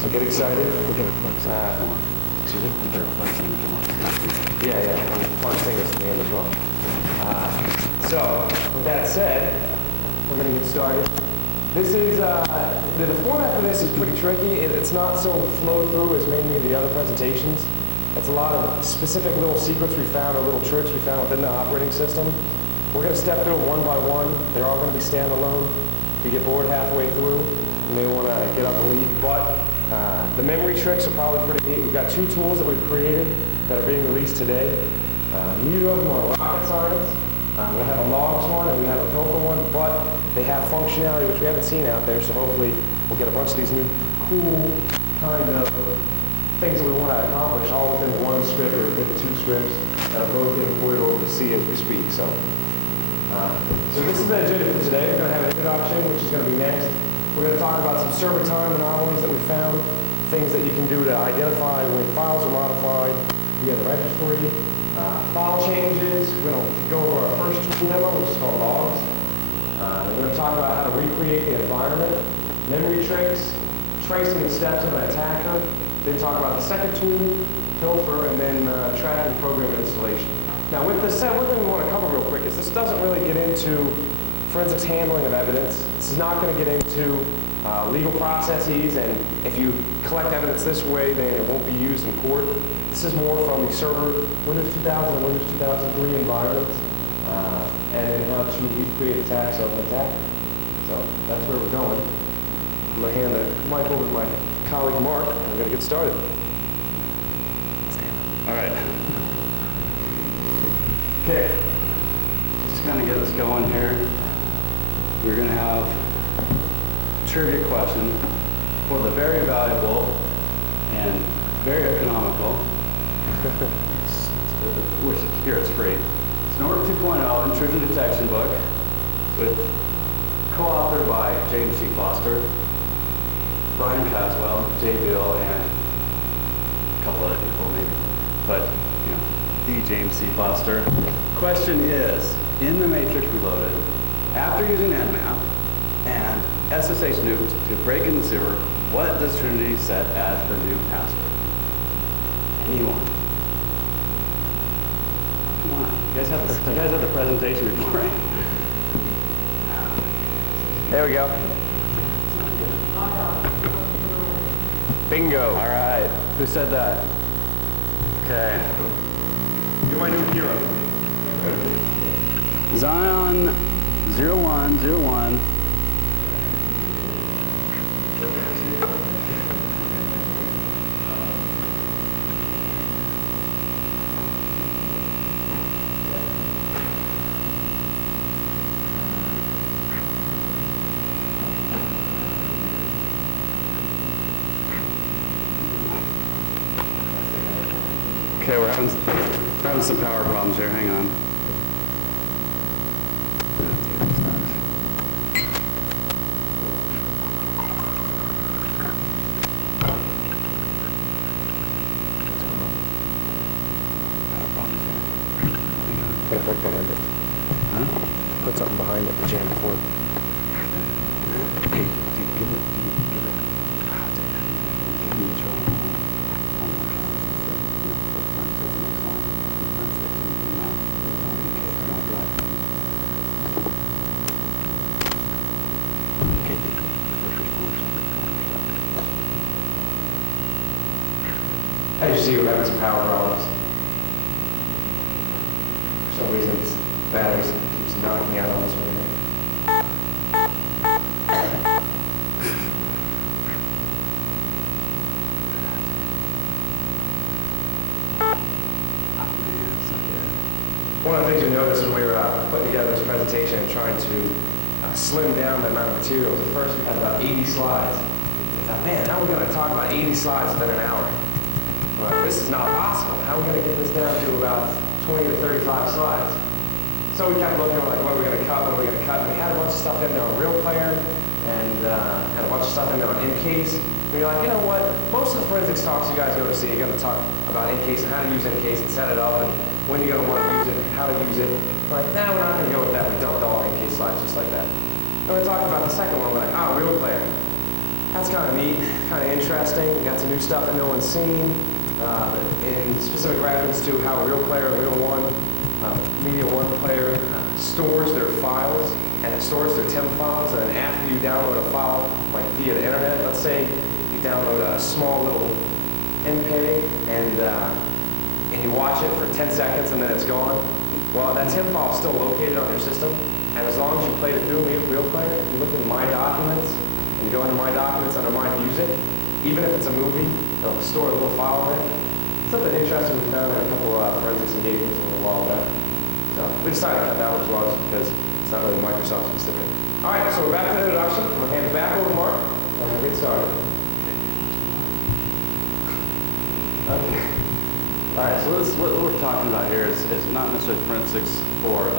So get excited. Yeah, and fun fingers at the end as well. So, with that said, we're going to get started. This is, the format for this is pretty tricky. It's not so flow through as mainly the other presentations. It's a lot of specific little secrets we found or little tricks we found within the operating system. We're going to step through them one by one. They're all going to be standalone. If you get bored halfway through, you may want to get up and leave. But the memory tricks are probably pretty neat. We've got two tools that we've created that are being released today. Neither of them are rocket science. We have a logs one and we have a filter one, but they have functionality which we haven't seen out there, so hopefully we'll get a bunch of these new cool kind of things that we want to accomplish all within one script or within two scripts that are both getting ported over to C as we speak. So this is the agenda for today. We're going to have an introduction, which is going to be next. We're going to talk about some server time anomalies that we found, things that you can do to identify when files are modified via the registry. File changes. We're going to go over our first tool demo, which is called logs. We're going to talk about how to recreate the environment, memory tricks, tracing the steps of an attacker, then talk about the second tool, filter, and then tracking program installation. Now with this set, one thing we want to cover real quick is this doesn't really get into forensics handling of evidence. This is not going to get into legal processes, and if you collect evidence this way, then it won't be used in court. This is more from the server Windows 2000 and Windows 2003 environments, and then how to recreate attacks of an attacker. So that's where we're going. I'm going to hand the mic over to my colleague Mark, and we're going to get started. All right. Okay. Just to kind of get us going here, we're going to have a trivia question for the very valuable and very economical, which here it's free. Snort 2.0 Intrusion Detection Book, with co-authored by James C. Foster, Brian Caswell, Jay Bill, and a couple other people maybe, but you know, the James C. Foster. Question is, in the matrix we loaded, after using Nmap and SSH nuked to break in the server, what does Trinity set as the new password? Anyone? Come on, you guys have the presentation before, right? There we go. Bingo. All right. Who said that? Okay. You're my new hero. Zion 0101. Okay, we're having some power problems here. Hang on. Put something behind it. Huh? Put something behind it to jam the port. As you see, we're having some power problems. For some reason, it's batteries keeps knocking out on this one. One of the things you notice when we were putting together this presentation and trying to slim down the amount of materials, at first we had about 80 slides. I thought, man, how are we going to talk about 80 slides within an hour? Well, this is not possible. How are we going to get this down to about 20 to 35 slides? So we kept looking, like, what are we going to cut, what are we going to cut? And we had a bunch of stuff in there on Real Player, and had a bunch of stuff in there on Encase. And you're like, you know what? Most of the forensics talks you guys go to see, you're going to talk about Encase and how to use Encase and set it up, and when you're going to want to use it, and how to use it. We're like, nah, we're not going to go with that. We dumped all Encase slides just like that. And we talked about the second one, we're like, oh, Real Player. That's kind of neat. kind of interesting. We got some new stuff that no one's seen, in specific reference to how Real Player, Real One, Media One Player stores their files, and it stores their temp files, and then after you download a file, like via the internet, let's say you download a small little MPEG, and you watch it for 10 seconds and then it's gone. Well, that temp file is still located on your system, and as long as you played it through Real Player, if you look in My Documents, and you go into My Documents under My Music, even if it's a movie, it'll store a little file there. Something interesting we found in a couple forensics engagements a little while back. So we decided to cut that one as well just because it's not really Microsoft specific. All right, so we're back to the introduction. I'm going to hand it back over to Mark, and we'll get started. Okay. All right, so this, what we're talking about here is not necessarily forensics for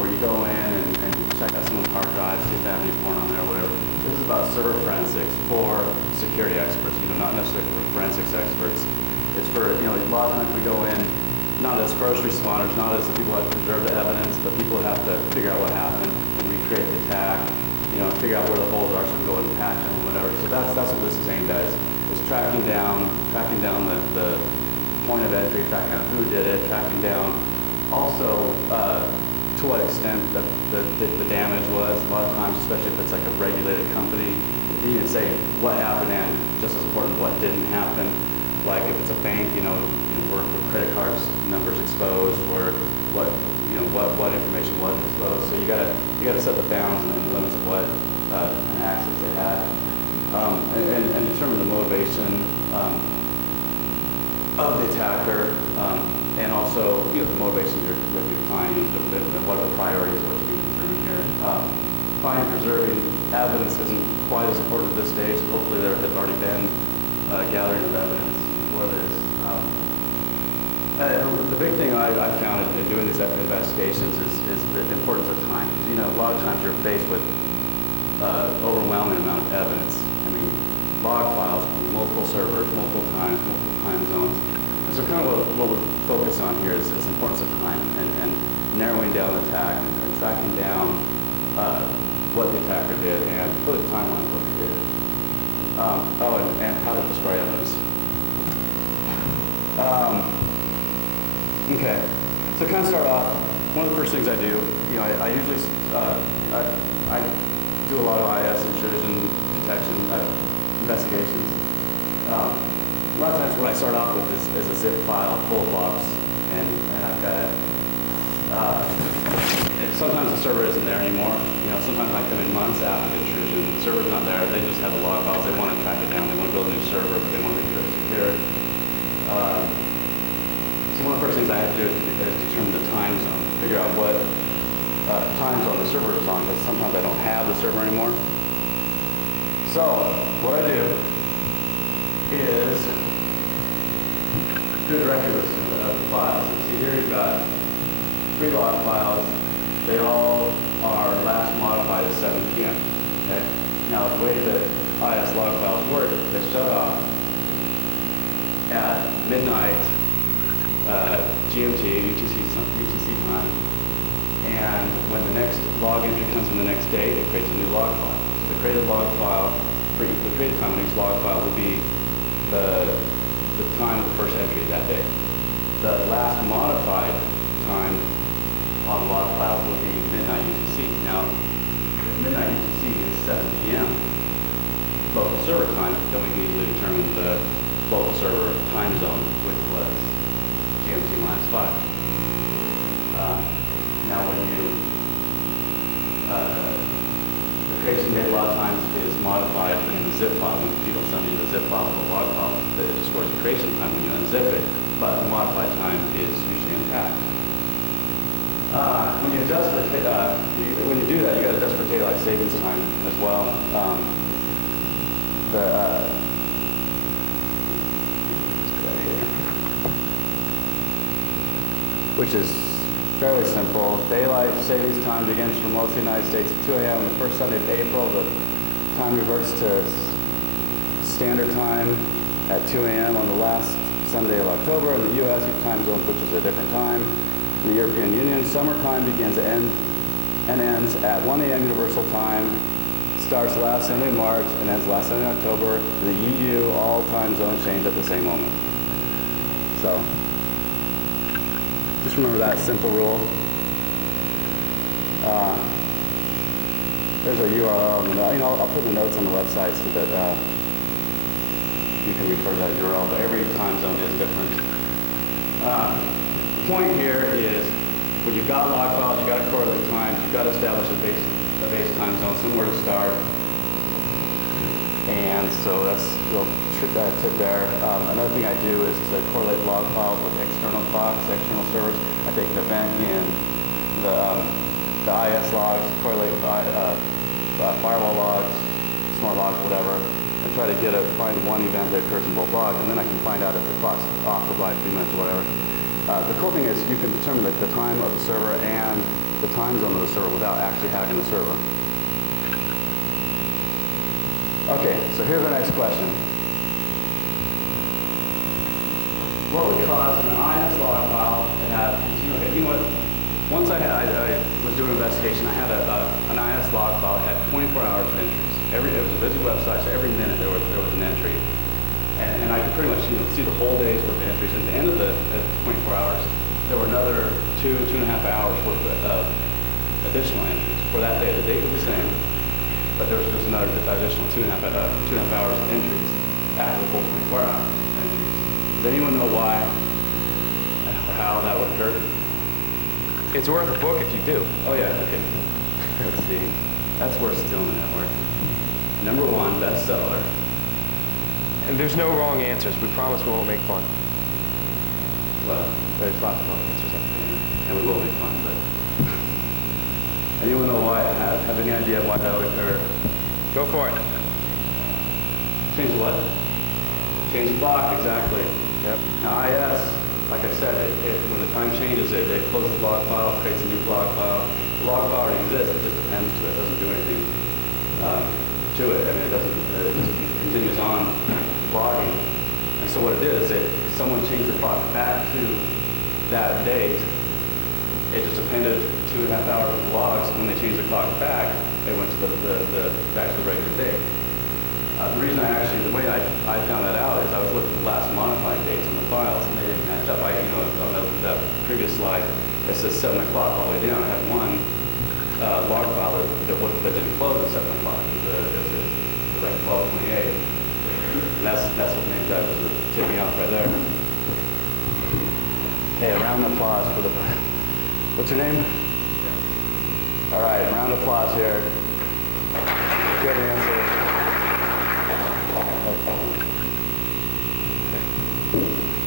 where you go in and check out someone's hard drive, see if they have any porn on there or whatever. This is about server forensics for security experts, not necessarily for forensics experts. It's for, a lot of times we go in, not as first responders, not as the people that preserve the evidence, but people have to figure out what happened and recreate the attack, figure out where the holes are so we can go in and patch them and whatever. So that's what this is aimed at, is tracking down the point of entry, tracking down who did it, tracking down also to what extent the damage was. A lot of times, especially if it's like a regulated company, you can say what happened and just as important what didn't happen. Like if it's a bank, where credit cards numbers exposed, or what information was exposed. So you gotta set the bounds and the limits of what an access they had, and determine the motivation of the attacker, and also the motivation of your client, and what are the priorities, what you need to determine here. Finding and preserving evidence isn't quite as important at this stage. Hopefully there has already been gathering of evidence for this. The big thing I found in doing these investigations is the importance of time. Because, a lot of times you're faced with overwhelming amount of evidence. I mean, log files from multiple servers, multiple time zones. And so kind of what we're focused on here is the importance of time and narrowing down the attack and tracking down what the attacker did and really the timeline of what they did. And how to destroy evidence. Okay, so kind of start off, one of the first things I do, I usually, I do a lot of IS intrusion detection investigations. A lot of times what I start off with is a zip file full of logs, and I've got it. Sometimes the server isn't there anymore. Sometimes I come in months after the intrusion, the server's not there, they just have the log files, they want to track it down, they want to build a new server, but they want to make sure it's secure. So one of the first things I have to do is determine the time zone, figure out what time zone the server is on, because sometimes I don't have the server anymore. So what I do is do a directory listing of the files. And see here you've got 3 log files. They all are last modified at 7 p.m. Okay? Now the way that IS log files work, they shut off at midnight GMT, UTC time, and when the next log entry comes from the next day, it creates a new log file. So the created log file, the created time on each log file will be the time of the first entry that day. The last modified time on the log file will be midnight UTC. Now, if midnight UTC is 7 p.m. local server time, then we immediately determine the local server time zone, which was GMT minus 5. Now when the creation date a lot of times is modified in the zip file. When people send you the zip file or the log file, it just stores the creation time when you unzip it, but the modified time is usually intact. When you adjust for, when you do that, you got to adjust for daylight savings time as well. Which is fairly simple. Daylight savings time begins for most of the United States at 2 a.m. on the first Sunday of April. The time reverts to standard time at 2 a.m. on the last Sunday of October. In the U.S., each time zone switches to a different time. In the European Union, summertime begins and ends at 1 a.m. Universal Time, starts last Sunday in March and ends last Sunday in October. And the EU, all time zones change at the same moment. So just remember that simple rule. There's a URL, and I'll put the notes on the website so that you can refer to that URL, but every time zone is different. The point here is when you've got log files, you've got to correlate times, you've got to establish a base time zone, somewhere to start. And so that's a little tip there. Another thing I do is to correlate log files with external clocks, external servers. I take an event in the IS logs, correlate with firewall logs, smart logs, whatever, and try to find one event that occurs in both logs, and then I can find out if the clock's off for by 3 minutes or whatever. The cool thing is you can determine the time of the server and the time zone of the server without actually hacking the server. Okay, so here's our next question. What would cause an IS log file to have, once I was doing an investigation, I had an IS log file that had 24 hours of entries. It was a busy website, so every minute there was an entry. And I could pretty much see the whole day's worth of entries. At the end of the 24 hours, there were another 2.5 hours worth of additional entries for that day. The date was the same, but there was just another additional 2.5 hours of entries after the full 24 hours entries. Does anyone know why or how that would occur? It's worth a book if you do. Oh yeah, okay. Let's see. That's worth still in the network. Number 1 bestseller. And there's no wrong answers. We promise we won't make fun. Well, There's lots of wrong answers out there. and we will make fun, but anyone know why? Have any idea why that would occur? Go for it. Change what? Change the clock, exactly. Yep. Now IS, like I said, when the time changes, it closes the log file, creates a new log file. The log file already exists, it just appends to it. It doesn't do anything to it. I mean, it just continues on logging. And so what it did is someone changed the clock back to that date. It just appended 2.5 hours of logs. And when they changed the clock back, it went to back to the regular date. The reason the way I found that out is I was looking at the last modified dates on the files, and they didn't match up. On that previous slide, it says 7 o'clock all the way down. I had one log file that didn't close at 7 o'clock. It was like 12:28. And that's what made that was tipping out right there. Okay, a round of applause for the. What's your name? All right, round of applause here. Good answer.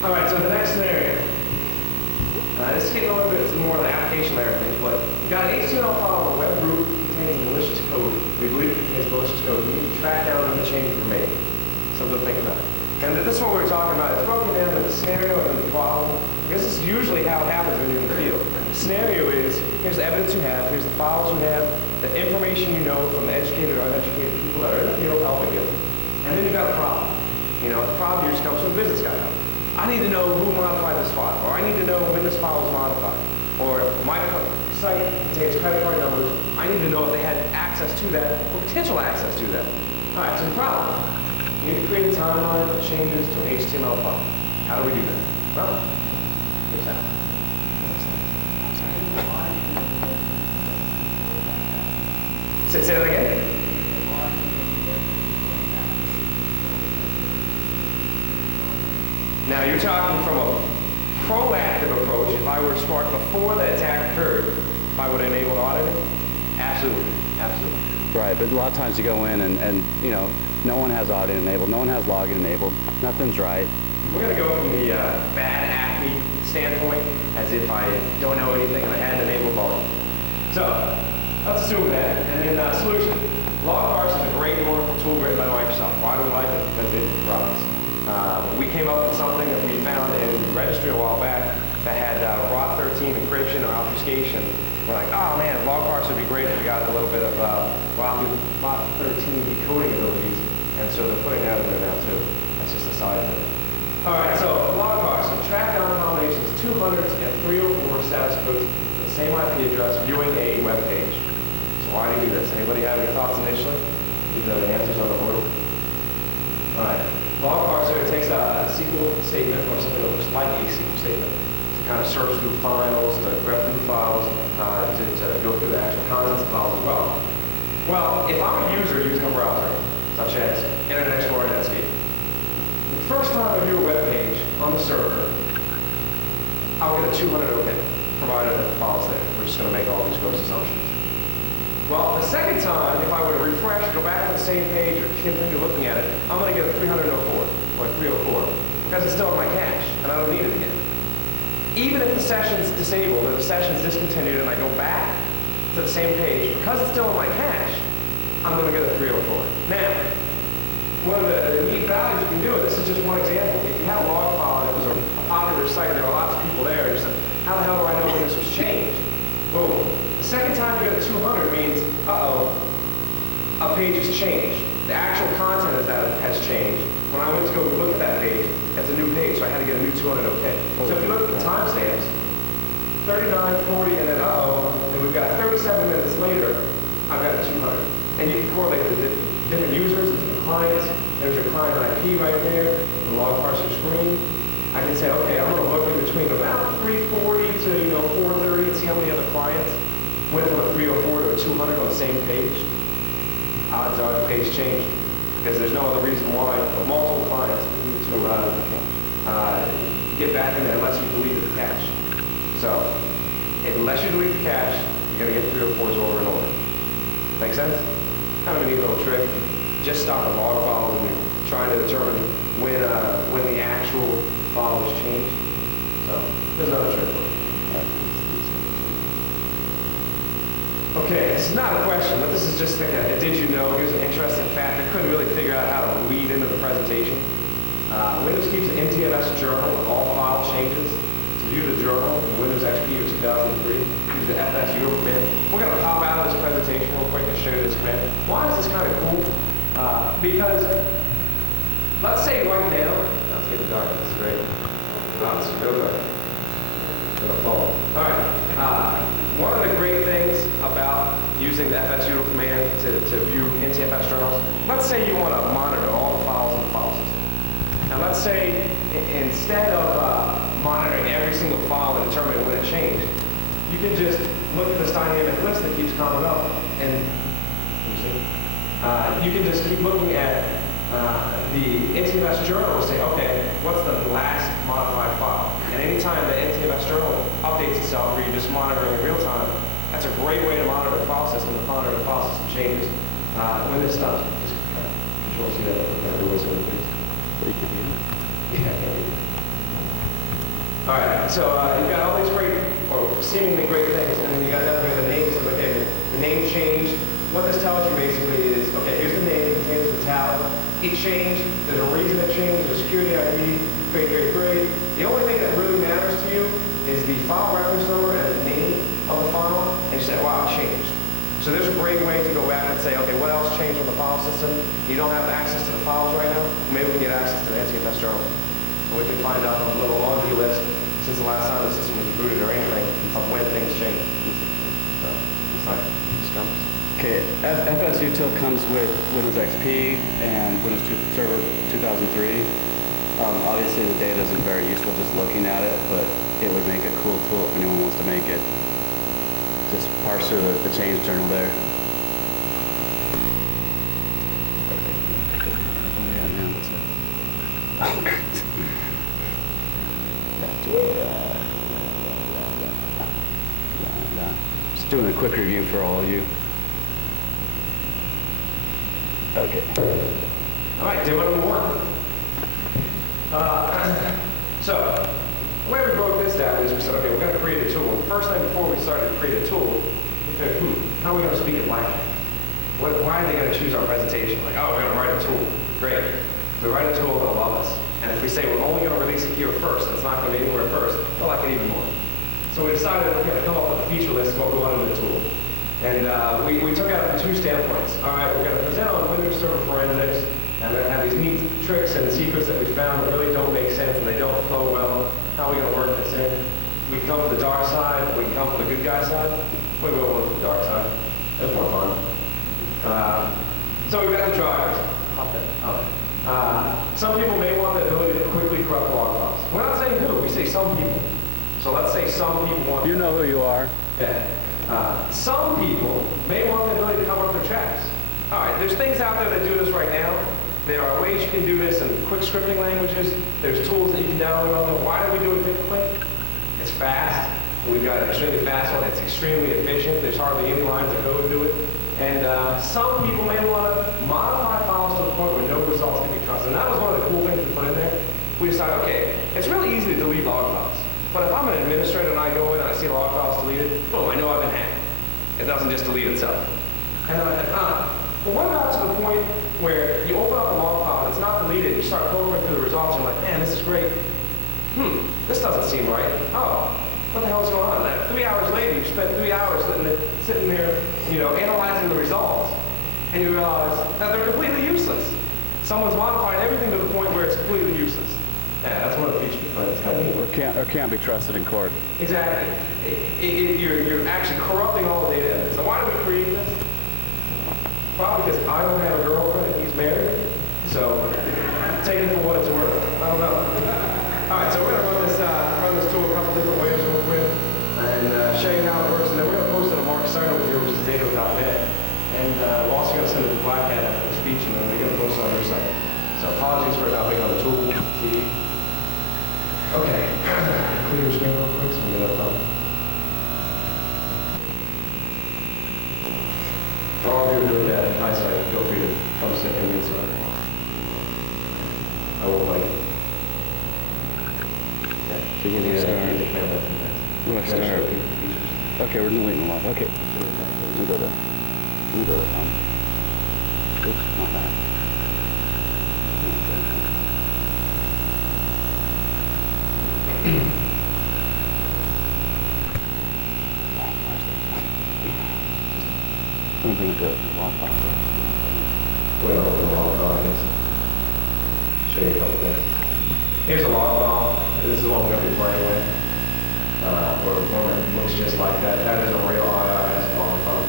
All right, so the next scenario. This is getting a little bit more of the application layer thing, but you've got an HTML file on a web group containing malicious code. We believe it contains malicious code. You need to track down when the changes were made. Something to think about. And this is what we were talking about. It's broken down into the scenario and the problem. Because this is usually how it happens when you're in the field. The scenario is, here's the evidence you have, here's the files you have, the information you know from the educated or uneducated people that are in the field helping you. And then you've got a problem. The problem usually comes from a business guy. I need to know who modified this file, or I need to know when this file was modified, or my site contains credit card numbers. I need to know if they had access to that, or potential access to that. All right, so the problem. You need to create a timeline of changes to an HTML file. How do we do that? Well, here's that. Say that again. Now, you're talking from a proactive approach. If I were smart before the attack occurred, if I would have enabled auditing? Absolutely. Absolutely. Right, but a lot of times you go in and no one has auditing enabled, no one has logging enabled, nothing's right. We're going to go from the bad acme standpoint, as if I don't know anything and I hadn't enabled logging. So, let's assume that. And then solution. LogParse is a great and wonderful tool written by Microsoft. Why do we like it? Because it runs. We came up with something that we found in the registry a while back that had ROT13 encryption or obfuscation. We're like, oh man, LogParse would be great if we got a little bit of ROT13 decoding abilities, and so they're putting that in there now too. That's just a side note. All right, so LogParse can track down combinations 200 and 304 status codes with the same IP address viewing a web page. So why do you do this? Anybody have any thoughts initially? Log parser takes a SQL statement or something that looks like a SQL statement to kind of search through files, to grep through files, to go through the actual contents of files as well. Well, if I'm a user using a browser, such as Internet Explorer and Netscape, the first time I view a web page on the server, I'll get a 200 OK, provided that the file's there. We're just going to make all these gross assumptions. Well, the second time, if I were to refresh, go back to the same page, or continue looking at it, I'm going to get a 304 or 304 because it's still in my cache, and I don't need it again. Even if the session's disabled or the session's discontinued and I go back to the same page, because it's still in my cache, I'm going to get a 304. Now, one of the neat values you can do, and this is just one example, if you had a log file and it was a popular site and there were lots of people there, you said, how the hell do I know when this was changed? Boom. The second time you get a 200 means, a page has changed. The actual content of that has changed. When I went to go look at that page, that's a new page, so I had to get a new 200 OK. So if you look at the timestamps, 39, 40, and then and we've got 37 minutes later, I've got a 200. And you can correlate the different users, the different clients. There's your client IP right there, the log parser screen. I can say, okay, I'm going to look in between about 340 to 430 and see how many other clients went from a 304 to a 200 on the same page. Odds are the page changed because there's no other reason why multiple clients to get back in there unless you delete the cache. So unless you delete the cache, you're going to get 304s over and over. Make sense? Kind of a neat little trick. Just stop a log file when you're trying to determine when the actual file was changed. So there's another trick. Okay, this is not a question, but this is just like a did you know? Here's an interesting fact. I couldn't really figure out how to lead into the presentation. Windows keeps an NTFS journal with all file changes. To view the journal in Windows XP or 2003, use the FSU command. We're going to pop out of this presentation real quick and show you this command. Why is this kind of cool? Because let's say right now, let's get dark. This is great. Wow, it's real dark. It's going to fall. All right. One of the great things about using the FSU command to view NTFS journals, let's say you want to monitor all the files in the file system. And let's say instead of monitoring every single file and determining when it changed, you can just look at this dynamic list that keeps coming up, and you can just keep looking at the NTFS journal and say, okay, what's the last modified file? And anytime the NTFS journal updates itself, or you're just monitoring in real time, that's a great way to monitor the file system. The monitor the file system changes. When this does, just Control C that. Yeah. All right. So you've got all these great, or seemingly great things, and then you got down here the names. Okay, the name changed. What this tells you basically is, okay, here's the name. The name is metallic. It changed. There's a reason it changed. There's a security ID. Great. The only thing that really matters to you is the file reference number and the name of the file, and you say, wow, it changed. So there's a great way to go back and say, okay, what else changed on the file system? You don't have access to the files right now. Maybe we can get access to the NTFS journal. So we can find out a little laundry list since the last time the system was rebooted or anything of when things changed. So, okay, FS Util comes with Windows XP and Windows Server 2003. Obviously the data isn't very useful just looking at it, but it would make a cool tool if anyone wants to make it. Just parse through the change journal there. Oh yeah, man, what's that? Oh, great. Just doing a quick review for all of you. Okay. All right, demo number one. So, the way we broke this down is we said, okay, we're going to create a tool. And the first thing before we started to create a tool, we said, how are we going to speak it like? Why are they going to choose our presentation? Like, oh, we're going to write a tool. Great. If we write a tool, they'll love us. And if we say we're only going to release it here first, and it's not going to be anywhere first, they'll like it even more. So we decided we're going to come up with a feature list of what we wanted in the tool. And we took out from two standpoints. All right, we're going to present on Windows Server Forensics, and we're going to have these neat tricks and secrets that we found that really don't make sense and they don't flow well. How are we going to work this in? We can come from the dark side, we can come from the good guy side. We'll go with the dark side. That's more fun. So we've got the drivers. Pop that. All right. Some people may want the ability to quickly corrupt log files. We're not saying who, we say some people. So let's say some people want. You know who you are. Yeah. Some people may want the ability to cover up their tracks. All right, there's things out there that do this right now. There are ways you can do this in quick scripting languages. There's tools that you can download on there. Why do we do it differently? It's fast. We've got an extremely fast one. It's extremely efficient. There's hardly any lines of code to it. And some people may want to modify files to the point where no results can be trusted. And that was one of the cool things we put in there. We decided, okay, it's really easy to delete log files. But if I'm an administrator and I go in and I see log files deleted, boom, I know I've been hacked. It doesn't just delete itself. And then I thought, well, what about to the point where you open up a log file and it's not deleted, you start filtering through the results and you're like, man, this is great. This doesn't seem right. Oh, what the hell is going on? And 3 hours later, you spent 3 hours sitting there, analyzing the results, and you realize that they're completely useless. Someone's modified everything to the point where it's completely useless. Yeah, that's one of the features we find. It's kind of neat. Or can't be trusted in court. Exactly. You're actually corrupting all the data evidence. So why do we create this? Probably because I don't have a girlfriend and he's married. So take it for what it's worth. I don't know. All right, so we're going to run this tool a couple different ways real quick and show you how it works. And then we're going to post it on Mark's site over here, which is data.net. And we're also going to send it to Black Hat after the speech, and then we're going to post it on your site. So apologies for not being on the tool. Okay, clear your screen real quick so we get that done. For all of you who are doing that in hindsight, feel free to come sit and get started. I won't wait. So you're gonna start. We're gonna start. Okay, we're waiting a lot. Okay. We go to oops, not that. I'm gonna bring it to the log file. We're going to open the log file, I guess. Show you a couple things. Here's a log file. This is the one we're going to be playing with. Where the format looks just like that. That is a real IIS log file.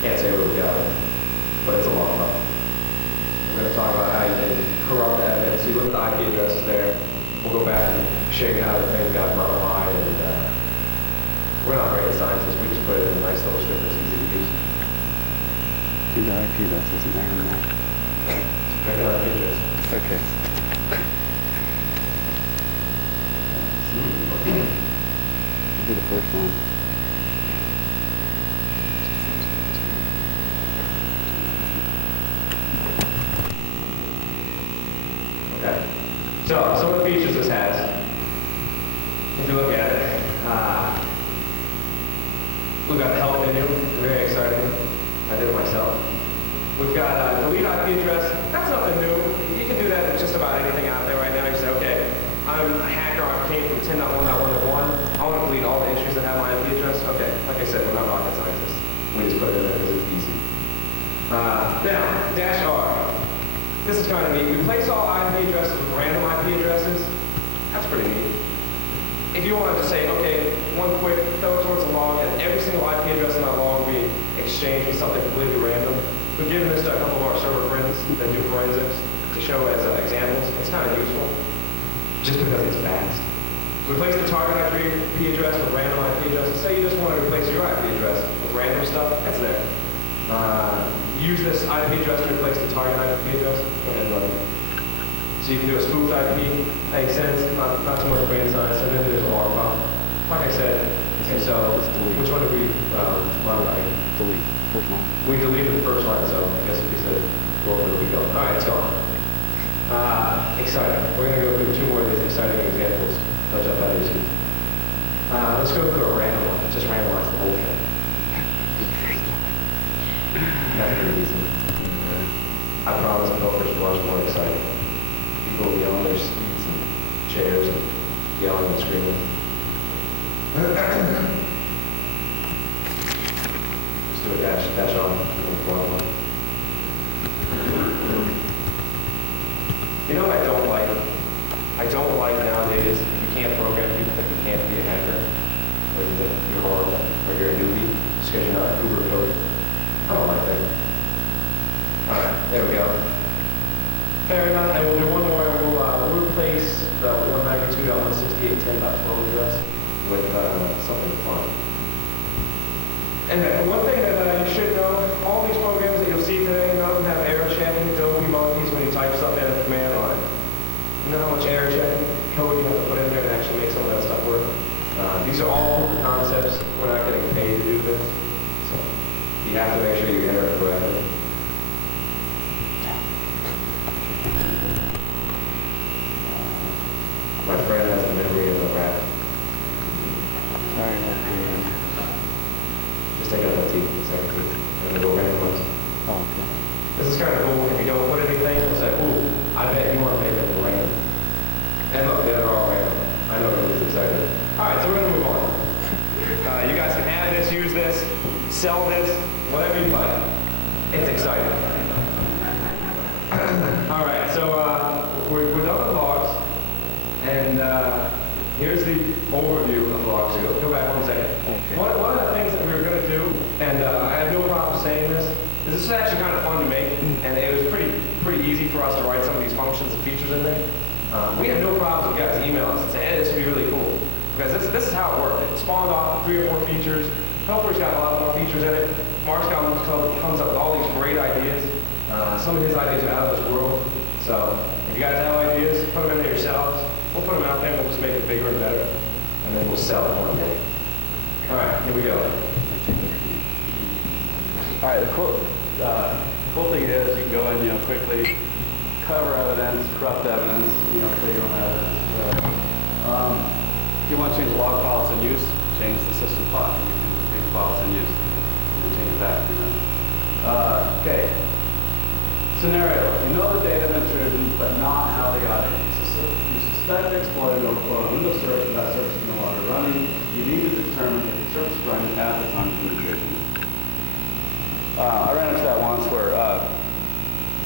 Can't say where we got it, but it's a log file. We're going to talk about how you can corrupt the evidence. You look at the IP addresses there. We'll go back and show you how the thing got modified. And we're not great scientists. We just put it in a nice little script that's easy to use. See the IP address isn't there anymore. Check out IP address. Okay. Do the first one. Okay. So, some of the features this has, if you look at it, we've got the help menu, very exciting. I did it myself. We've got delete IP address. That's nothing new. You can do that with just about anything out there right now. You say, okay, I'm a hacker. I came from 10.1.1 to 1. I want to delete all the entries that have my IP address. Okay, like I said, we're not rocket scientists. We just put it in there because it's easy. Now, -R. This is kind of neat. We replace all IP addresses with random IP addresses. That's pretty neat. If you wanted to say, okay, one quick throw towards a log, and every single IP address in that log will be exchanged with something completely random. We've given this to a couple of our server friends that do forensics to show as examples. It's kind of useful, just because it's fast. Replace the target IP address with random IP addresses. Say you just want to replace your IP address with random stuff, that's there. Use this IP address to replace the target IP address. Go ahead and run it. So you can do a spoofed IP, makes sense, not too much brain science, and then there's a log file. Like I said, okay, so which one did we modify? Delete. First one. We deleted the first line, so I guess if we said, well, where did we go? All right, it's gone. Exciting. We're going to go through two more of these exciting examples. Touch up that easy. Let's go through a random one. Just randomize the whole thing. That's pretty easy. I promise the filters are much more exciting. People will be on their seats and chairs and yelling and screaming. Just do a dash on. You know what I don't like? I don't like nowadays, if you can't program, people think you can't be a hacker, or you think you're horrible, or you're a newbie, just because you're not Uber code. I don't like that. Alright, there we go. Fair enough, and we'll do one more. We'll replace the 192.168.10.12 address with something fun. And then one thing that you should know, all these programs that you'll see today, none of them have error checking, dopey monkeys when you type something in a command line. You know how much error checking code you have to put in there to actually make some of that stuff work? These are all proof of concepts. We're not getting paid to do this. So you have to make sure you enter it correctly. My friend has the memory of a rat. Sorry, not here. Just take out that teeth, the second teeth, and then go random ones. Oh, okay. This is kind of cool. If you don't put anything, it's like, ooh, I bet you want to make them random. And look, they're all random. I know everybody's excited. All right, so we're going to move on. You guys can have this, use this, sell this, whatever you like. It's exciting. All right, so we're done with logs. And here's the overview of logs. Go back 1 second. Okay. One of the things that we were going to do, and I have no problem saying this, is this is actually kind of fun to make, and it was pretty easy for us to write some of these functions and features in there. We have no problems with guys email us and say, hey, this would be really cool. Because this is how it worked. It spawned off 3 or 4 features. Helper's got a lot more features in it. Mark's comes up with all these great ideas. Some of his ideas are out of this world. So if you guys have ideas, put them in there yourselves. We'll put them out there and we'll just make it bigger and better. And then we'll sell it one day. All right, here we go. All right, the cool thing is you can go in, quickly cover evidence, corrupt evidence, say you don't have it. If you want to change the log files in use, change the system file. You can change files in use and change it back. Okay. Scenario. You know the data intrusion, but not how they got in. You suspect exploiting or Windows search, but that search is no longer running. You need to determine if the search is running at the time of the intrusion. I ran into that once where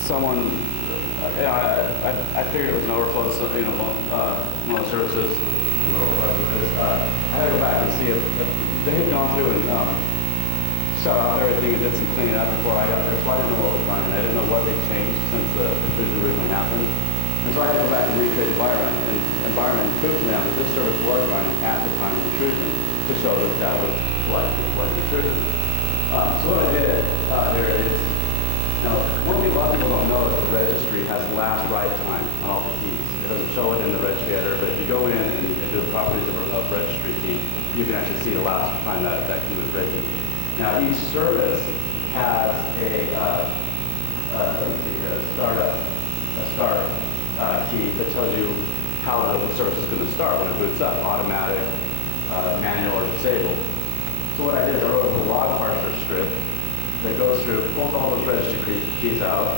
someone, I figured it was an overflow, so, one of the services, I had to go back and see if they had gone through and shut off everything and did some cleaning up before I got there, so I didn't know what was running. I didn't know what they changed since the intrusion originally happened. And so I had to go back and recreate the environment and prove to them that this service was running at the time of intrusion to show that that was what the intrusion. So what I did here is, one thing a lot of people don't know is the registry has last write time on all the keys. It doesn't show it in the registry editor, but if you go in and do the properties of registry key, you can actually see the last time that key was written. Now each service has a start key that tells you how the service is going to start when it boots up, automatic, manual, or disabled. So what I did is I wrote a log parser script that goes through, pulls all those registry keys out,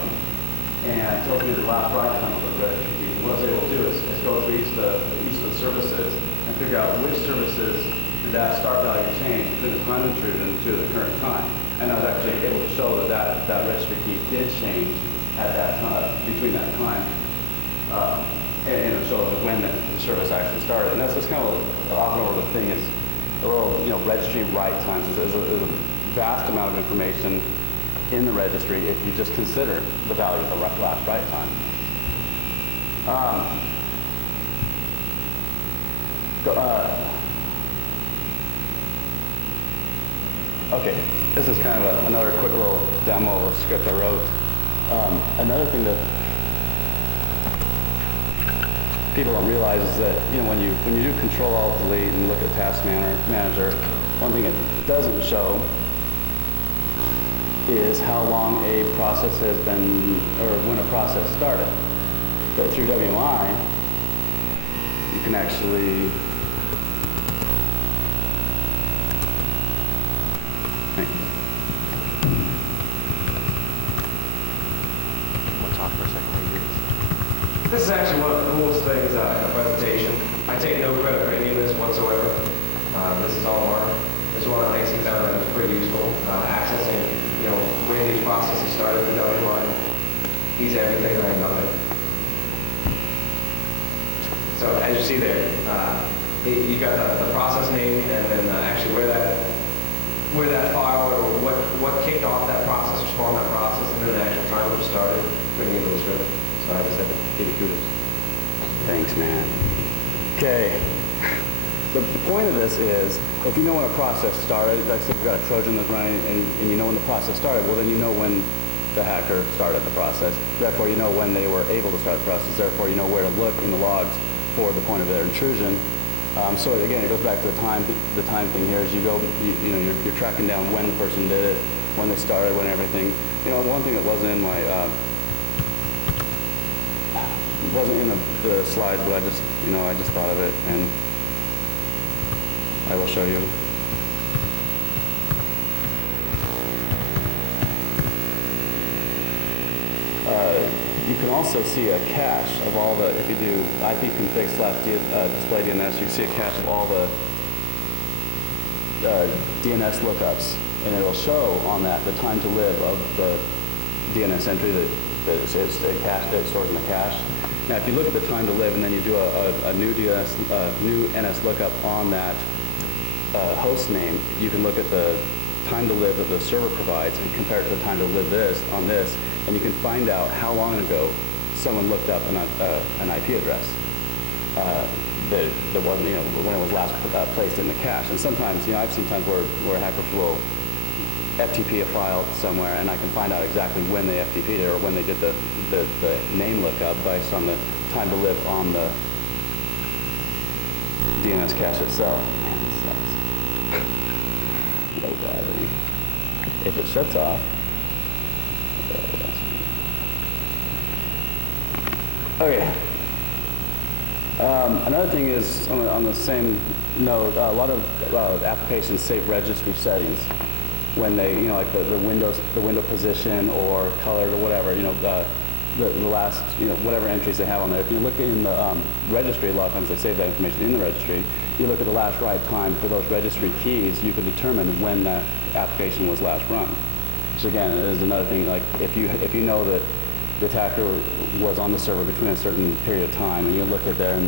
and tells me the last write time of those registry keys. And what I was able to do is go through each of the services and figure out which services did that start value change between the time intrusion to the current time. And I was actually able to show that registry key did change at that time, between that time. And it shows when the service actually started. And that's just kind of often over the thing is a little, registry write times is a vast amount of information in the registry if you just consider the value of the last write time. Okay, this is kind of another quick little demo of a script I wrote. Another thing that people don't realize is that when you do Control-Alt-Delete and you look at Task Manager, one thing it doesn't show is how long a process has been, or when a process started. But through WMI, you can actually This is actually one of the coolest things in the presentation. I take no credit for any of this whatsoever. This is all Mark. This is one of the things he found that was pretty useful. Accessing, when these processes started with WMI. He's everything and I'm nothing. So as you see there, you got the process name and then actually where that file or what kicked off that process or spawned that process and then the actual time it was started, putting into the script. So I just had to give you kudos. Thanks, man. Okay. The point of this is, if you know when a process started, like say you've got a Trojan that's running and you know when the process started, well then you know when the hacker started the process. Therefore you know when they were able to start the process. Therefore you know where to look in the logs for the point of their intrusion. So again, it goes back to the time thing here. Is you're tracking down when the person did it, when they started, when everything. You know, one thing that wasn't in my the slide, but I just thought of it, and I will show you. You can also see a cache of all the, if you do ipconfig/display DNS, you can see a cache of all the DNS lookups, and it'll show on that the time to live of the DNS entry that it's cached, that stores in the cache. Now, if you look at the time to live and then you do a new new NS lookup on that host name, you can look at the time to live that the server provides and compare it to the time to live on this, and you can find out how long ago someone looked up an IP address that wasn't, when it was last placed in the cache. And sometimes, I've seen times where hackers will FTP a file somewhere, and I can find out exactly when they FTP'd it or when they did the name lookup based on the time to live on the DNS cache itself. Man, this sucks. Low gravity. If it shuts off. Okay. Another thing is, on the same note, a lot of applications save registry settings when they, like the window position or color or whatever, the last, whatever entries they have on there. If you look in the registry, a lot of times they save that information in the registry. You look at the last write time for those registry keys, you can determine when that application was last run. So again, is another thing, like if you know that the attacker was on the server between a certain period of time, and you look at there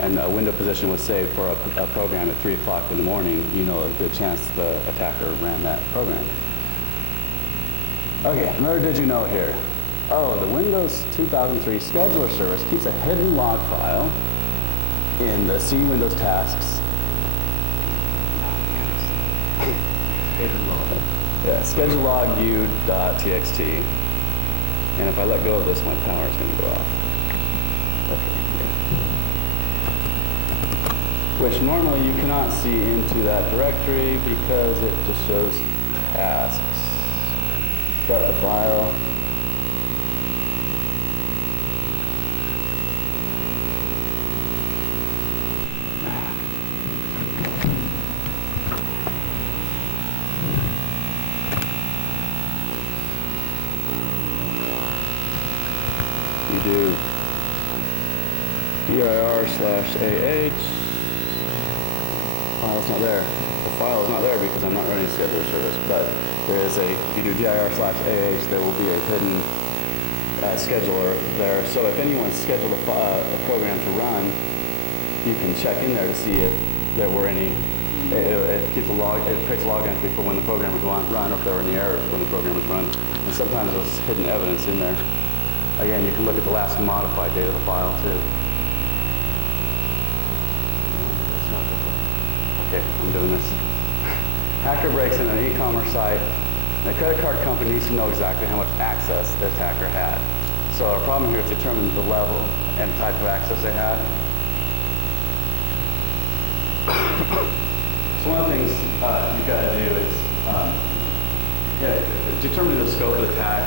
and a window position was saved for a program at 3 o'clock in the morning, a good chance the attacker ran that program. Okay, another did you know here. Oh, the Windows 2003 scheduler service keeps a hidden log file in the C Windows tasks. Hidden log. Yeah, schedulelog.u.txt. And if I let go of this, my power is going to go off. Okay, yeah. Which normally you cannot see into that directory because it just shows tasks. Start the file. You do dir/ah. File's not there. The file is not there because I'm not running a scheduler service, but there is if you do dir/ah, there will be a hidden scheduler there. So if anyone's scheduled a program to run, you can check in there to see if there were any. It keeps a log. It creates a log entry for when the program was run, or if there were any errors when the program was run. And sometimes there's hidden evidence in there. Again, you can look at the last modified date of the file too. Okay, I'm doing this. Hacker breaks in an e-commerce site. The credit card company needs to know exactly how much access the attacker had. So our problem here is to determine the level and type of access they had. So one of the things you've got to do is determining the scope of the attack.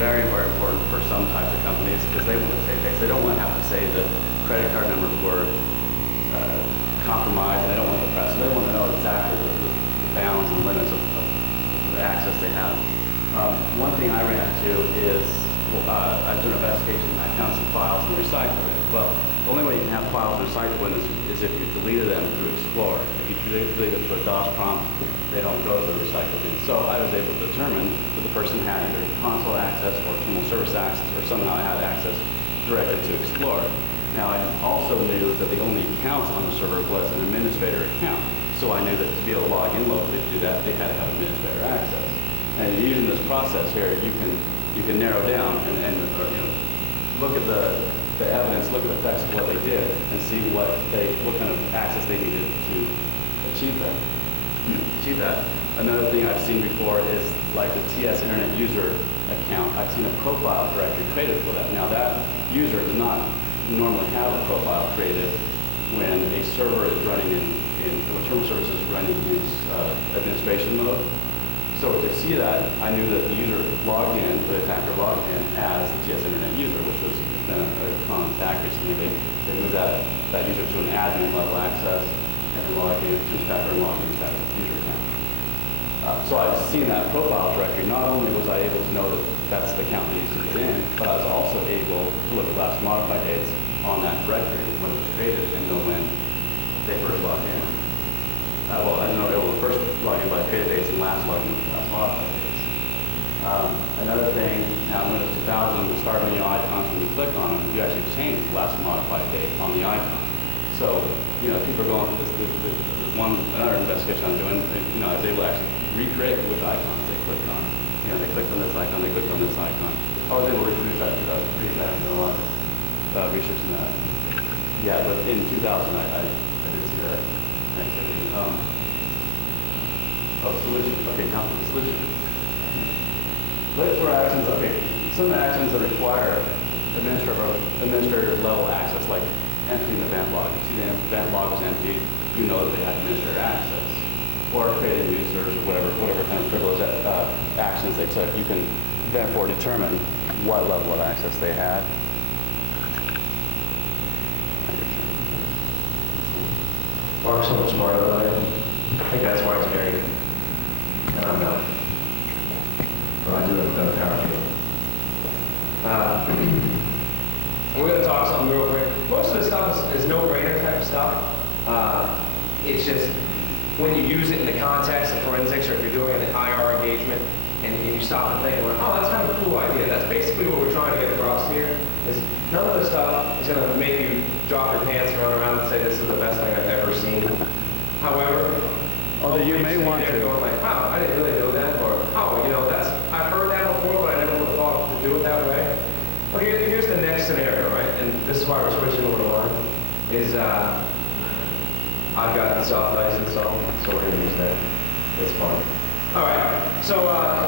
Very, very important for some types of companies because they want to say things. They don't want to have to say that credit card numbers were compromised. They don't want the press. They want to know exactly the bounds and limits of the access they have. One thing I ran into is I was doing an investigation and I found some files in the recycle bin. Well, the only way you can have files in the recycle bin is if you deleted them through Explorer. If you delete them to a DOS prompt, they don't go to the recycle bin. So I was able to determine that the person had either console access or terminal service access or somehow had access directly to Explorer. Now I also knew that the only account on the server was an administrator account. So I knew that to be able to log in locally to do that, they had to have administrator access. And using this process here, you can narrow down and look at the evidence, look at the text of what they did, and see what kind of access they needed to achieve that. Another thing I've seen before is like the TS Internet User account. I've seen a profile directory created for that. Now that user does not normally have a profile created when a server is running in terminal services running in administration mode. So to see that, I knew that the user logged in, the attacker logged in as the TS Internet User, which was a common attack recently. They moved that user to an admin level access and then logged in to attacker and logged into that user account. So I've seen that profile directory. Not only was I able to know that that's the account the user is in, but I was also able to look at last modified dates on that directory when it was created and know when they first logged in. Well, I know they were first logged in by created dates and last logged in with last modified dates. Another thing, now in Windows 2000, the start menu icons, when you click on them, you actually change the last modified date on the icon. So, people are going, another investigation I'm doing, I was able to actually recreate which icons they clicked on. They clicked on this icon, they clicked on this icon. I was able to reproduce that in 2003, but I haven't done a lot of research in that. Yeah, but in 2000, I did see that activity. Solution. Okay, now for the solution. Look for actions. Okay, some of the actions that require administrator level access, like emptying the event log. If the event log was emptied, you know that they had administrator access. Or creating users or whatever kind of privilege actions they took. You can therefore determine what level of access they had. Mark's so much smarter than I am. I think that's why he's married. And I'm not. But I do have a better power field. We're going to talk something real quick. Most of this stuff is no-brainer type of stuff. It's just when you use it in the context of forensics, or if you're doing an IR engagement, and you stop and think, oh, that's kind of a cool idea. That's basically what we're trying to get across here, is none of this stuff is going to make you drop your pants and run around and say, this is the best thing I've ever seen. However, although you may want to. Going like, wow, I didn't really know that, or, oh, I've heard that before, but I never would have thought to do it that way. Well, here's the next scenario, right? And this is why we're switching over to line, is I've got the soft license on, so we're going to use that. It's fun. All right, so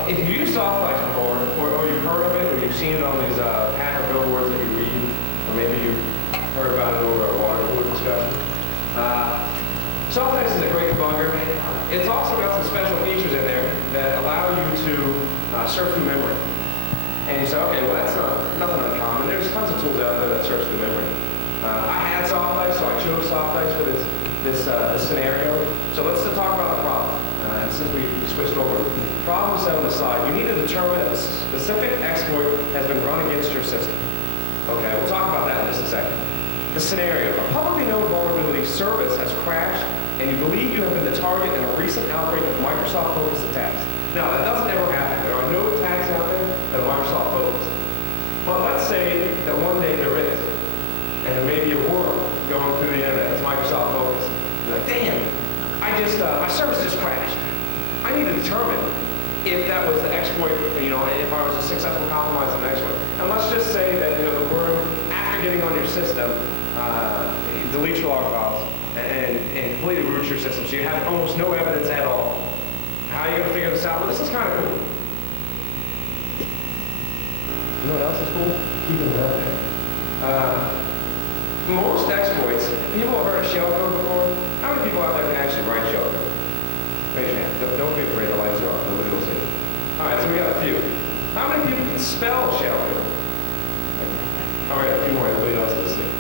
if you've used soft license before, or you've heard of it, or you've seen it on these hacker billboards that you read, or maybe you've heard about it over a water cooler discussion, soft license is a great debugger. It's also got some special features in there that allow you to search through memory. And you say, okay, well, that's nothing uncommon. There's tons of tools out there that search through memory. I had soft license, so I chose soft license for this scenario. So let's talk about the problem. And since we switched over, problem set on the slide, you need to determine if a specific exploit has been run against your system. Okay, we'll talk about that in just a second. The scenario, a publicly known vulnerability service has crashed, and you believe you have been the target in a recent outbreak of Microsoft-focused attacks. Now, that doesn't ever happen. There are no attacks out there that are Microsoft-focused. But let's say that one day there is, and there may be a worm going through the internet that's Microsoft-focused. You're like, damn, my service just crashed. I need to determine if that was the exploit, if I was a successful compromise on the exploit. And let's just say that, the worm, after getting on your system, deletes your log files and completely roots your system. So you have almost no evidence at all. How are you going to figure this out? Well, this is kind of cool. You know what else is cool? Keeping it out there. Most exploits, people have heard of shellcode before. How many people out there can actually write shellcode? Raise your hand. Don't be afraid, the lights are off. Nobody will see. All right, so we got a few. How many people can spell shellcode? All right, a few more. Nobody else is asleep.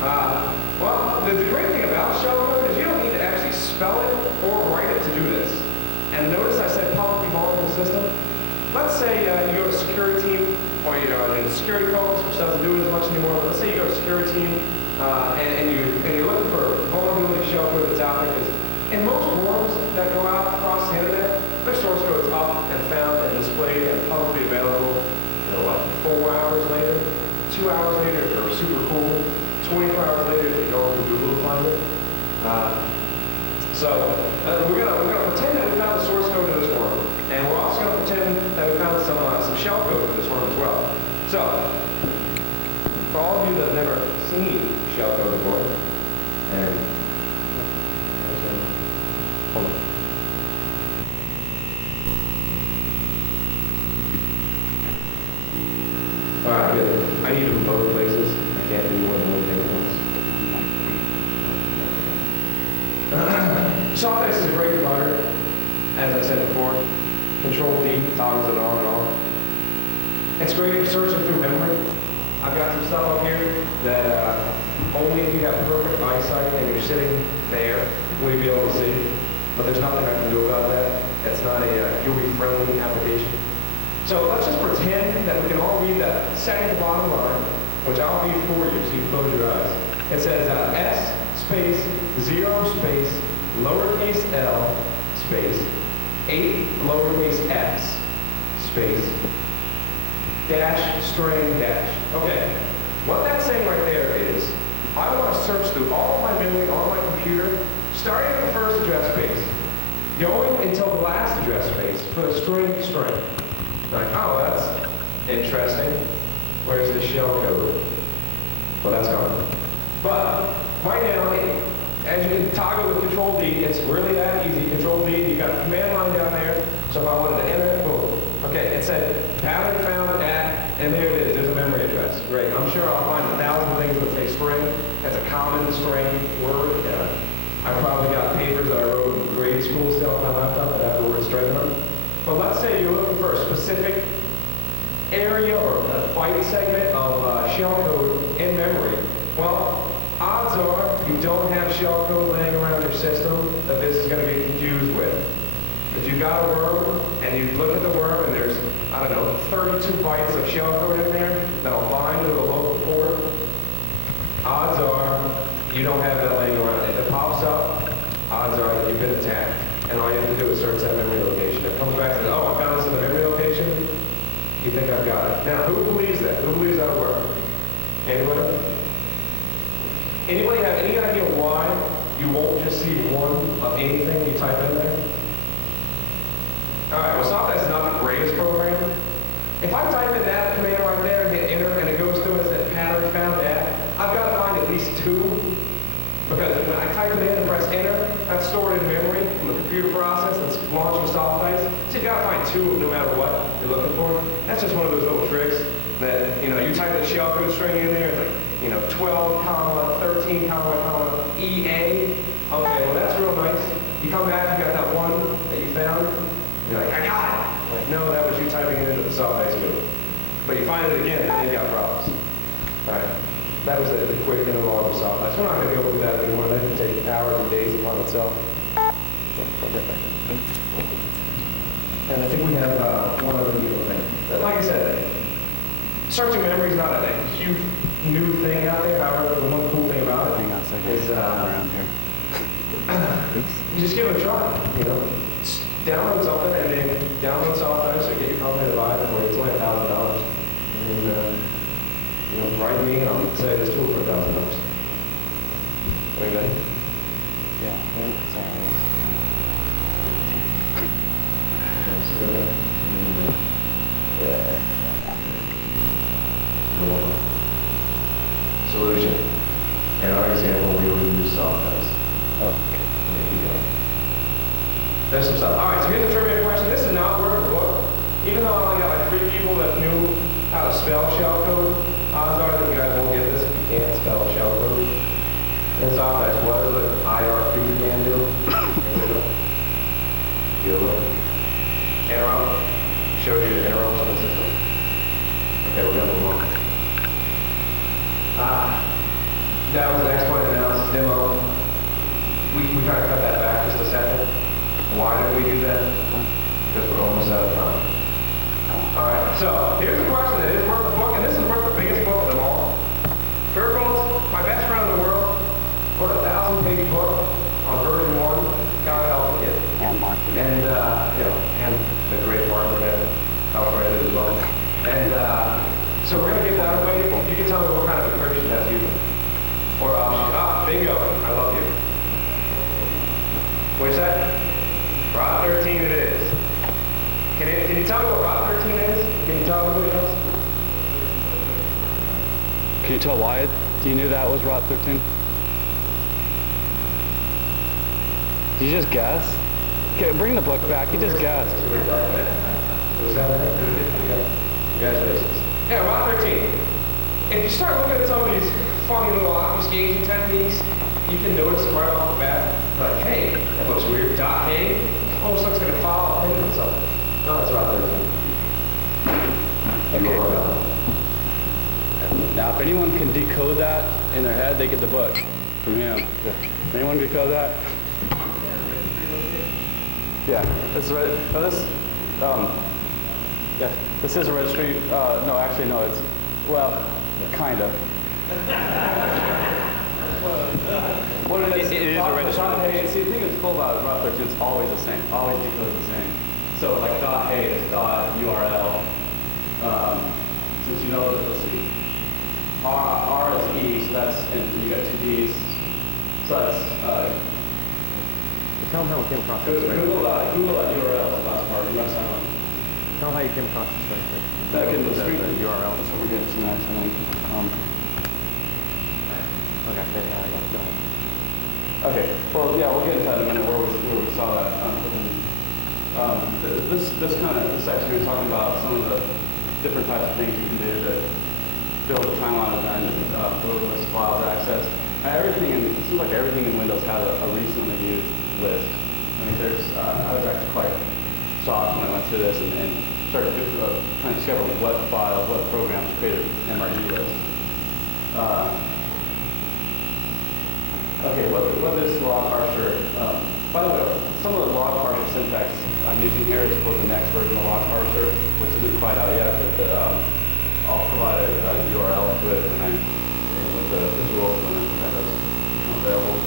Well, the great thing about shellcode is you don't need to actually spell it or write it to do this. And notice I said publicly vulnerable system. Let's say you go to security team, or you're in security focus, which doesn't do it as much anymore. But let's say you go to security team, and you're looking for vulnerability shellcode that's out there. Because in most worms that go out across the internet, their source code is up and found and displayed and publicly available. 4 hours later, 2 hours later if you're super cool, 24 hours later if you go to Google to find it. So we're gonna pretend that we found the source code to this worm, and we're also gonna pretend that we found some shell code to this worm as well. So for all of you that have never seen shellcode before, and hold on. All right, good. I need them both places. I can't do one of those at once. Soft-X is a great debugger, as I said before. Control-D toggles it on and off. It's great for searching through memory. I've got some stuff up here that only if you have perfect eyesight and you're sitting there will you be able to see. But there's nothing I can do about that. It's not a UV-friendly application. So let's just pretend that we can all read that second bottom line, which I'll read for you so you can close your eyes. It says S space 0 space lowercase l space 8 lowercase x space dash string dash. Okay, what that's saying right there is I want to search through all of my memory on my computer, starting at the first address space, going until the last address space for the string. Like, oh, that's interesting. Where's the shell code? Well, that's gone. But right now, as you can toggle with Control-D, it's really that easy. Control-D, you got a command line down there. So if I wanted to enter it, boom. Okay, it said pattern found at, and there it is. There's a memory address. Great. I'm sure I'll find 1,000 things that say string. That's a common string word. I probably got papers that I wrote in grade school still on my laptop that have the word string on them. But let's say you're looking for a specific area or a byte segment of shellcode in memory. Well, odds are you don't have shellcode laying around your system that this is going to get confused with. If you've got a worm and you look at the worm and there's, I don't know, 32 bytes of shellcode in there that'll bind to the local port, odds are you don't have that laying around. If it pops up, odds are that you've been attacked. And all you have to do is search that memory location. It comes back and says, oh, I found this in the memory location. You think I've got it. Now, who believes that? Who believes that'll work? Anybody? Anybody have any idea why you won't just see one of anything you type in there? All right, well, Soft-X is not the greatest program. If I type in that command right there and hit enter and it goes through and says pattern found at, I've got to find at least 2. Because when I type it in and press enter, that's stored in memory from the computer process that's launching Soft-X. So you've got to find 2 no matter what you're looking for. That's just one of those little tricks that, you type the shellcode string in there, it's like, 12, comma, 13, comma, EA. Okay, well that's real nice. You come back, you got that one that you found, you're like, I got it. Like, no, that was you typing it into the Soft-X code. But you find it again, and then you got problems. All right. That was the quick and long of Soft-X. We're not going to go through that anymore. That can take hours and days upon itself. And I think we have one other little thing. Like I said, searching memory is not a huge new thing out there. However, the one cool thing about it Hang on a second. is around here. you just give it a try. Just download something and then download Soft-X or get your company to buy it for you. It's only $1,000. And write me and I'll say this tool for $1,000. Anybody? Yeah. Sorry. Solution. In our example, we will use Soft-X. Oh, okay. There you go. There's some stuff. All right, so here's a trivia question. This is not worth the book. Even though I only got like 3 people that knew how to spell shellcode, odds are that you guys won't get this if you can't spell shellcode. In Soft-X, what does the IRQ command do? Interrupt. Shows you the interrupts on the system. Okay, we're gonna move on. That was the exploit analysis demo. We kind of cut that back just a second. Why did we do that? Because we're almost out of time. All right, so here's a question that is worth the book, and this is worth the biggest book of them all. Kurt Gold's, my best friend in the world, wrote a 1,000-page book on version 1. God help the kid. And Mark. And and the great Mark Burnett helped write it as well. And so we're gonna give that away. You can tell me what kind of encryption that's using. Or bingo, I love you. What's that? Rod 13 it is. Can you tell me what Rod 13 is? Can you tell me what it is? Can you tell why you knew that was rot 13? Did you just guess? Okay, bring the book back. You just guessed. Was that it? Congratulations. Yeah, rot 13. If you start looking at some of these funny little obfuscation techniques, you can notice them right off the bat. Like, hey, that looks weird. Dot K almost looks like a follow-up pin on something. No, it's rot 13. Okay. Now, if anyone can decode that in their head, they get the book from him. Anyone decode that? Yeah, this is yeah, this is a registry. No, actually, no. It's kind of. What it is a registry. See, the thing that's cool about Rot 13, it's always the same. Always decoded the same. So, like .a is .url. Since you know that, let's see. R is E, so that's, and you got two D's. So that's, tell them how we came across this. Google URL is the last part. You must have Tell them how you came across this right there. back in the street. The URL. That's what we're getting tonight, I think. Okay, yeah, I got it. Go ahead. Okay, well, yeah, we'll get into that in a minute where we saw that. This section, we're talking about some of the different types of things you can do to build a timeline event and build a list of files access. It seems like everything in Windows has a recently used list. I mean, I was actually quite shocked when I went through this and started trying to discover what files, what programs created MRU lists. Okay, what is log parser? By the way, some of the log parser syntax I'm using here is for the next version of log parser, which isn't quite out yet, but I'll provide a URL to it with the tools when it becomes available.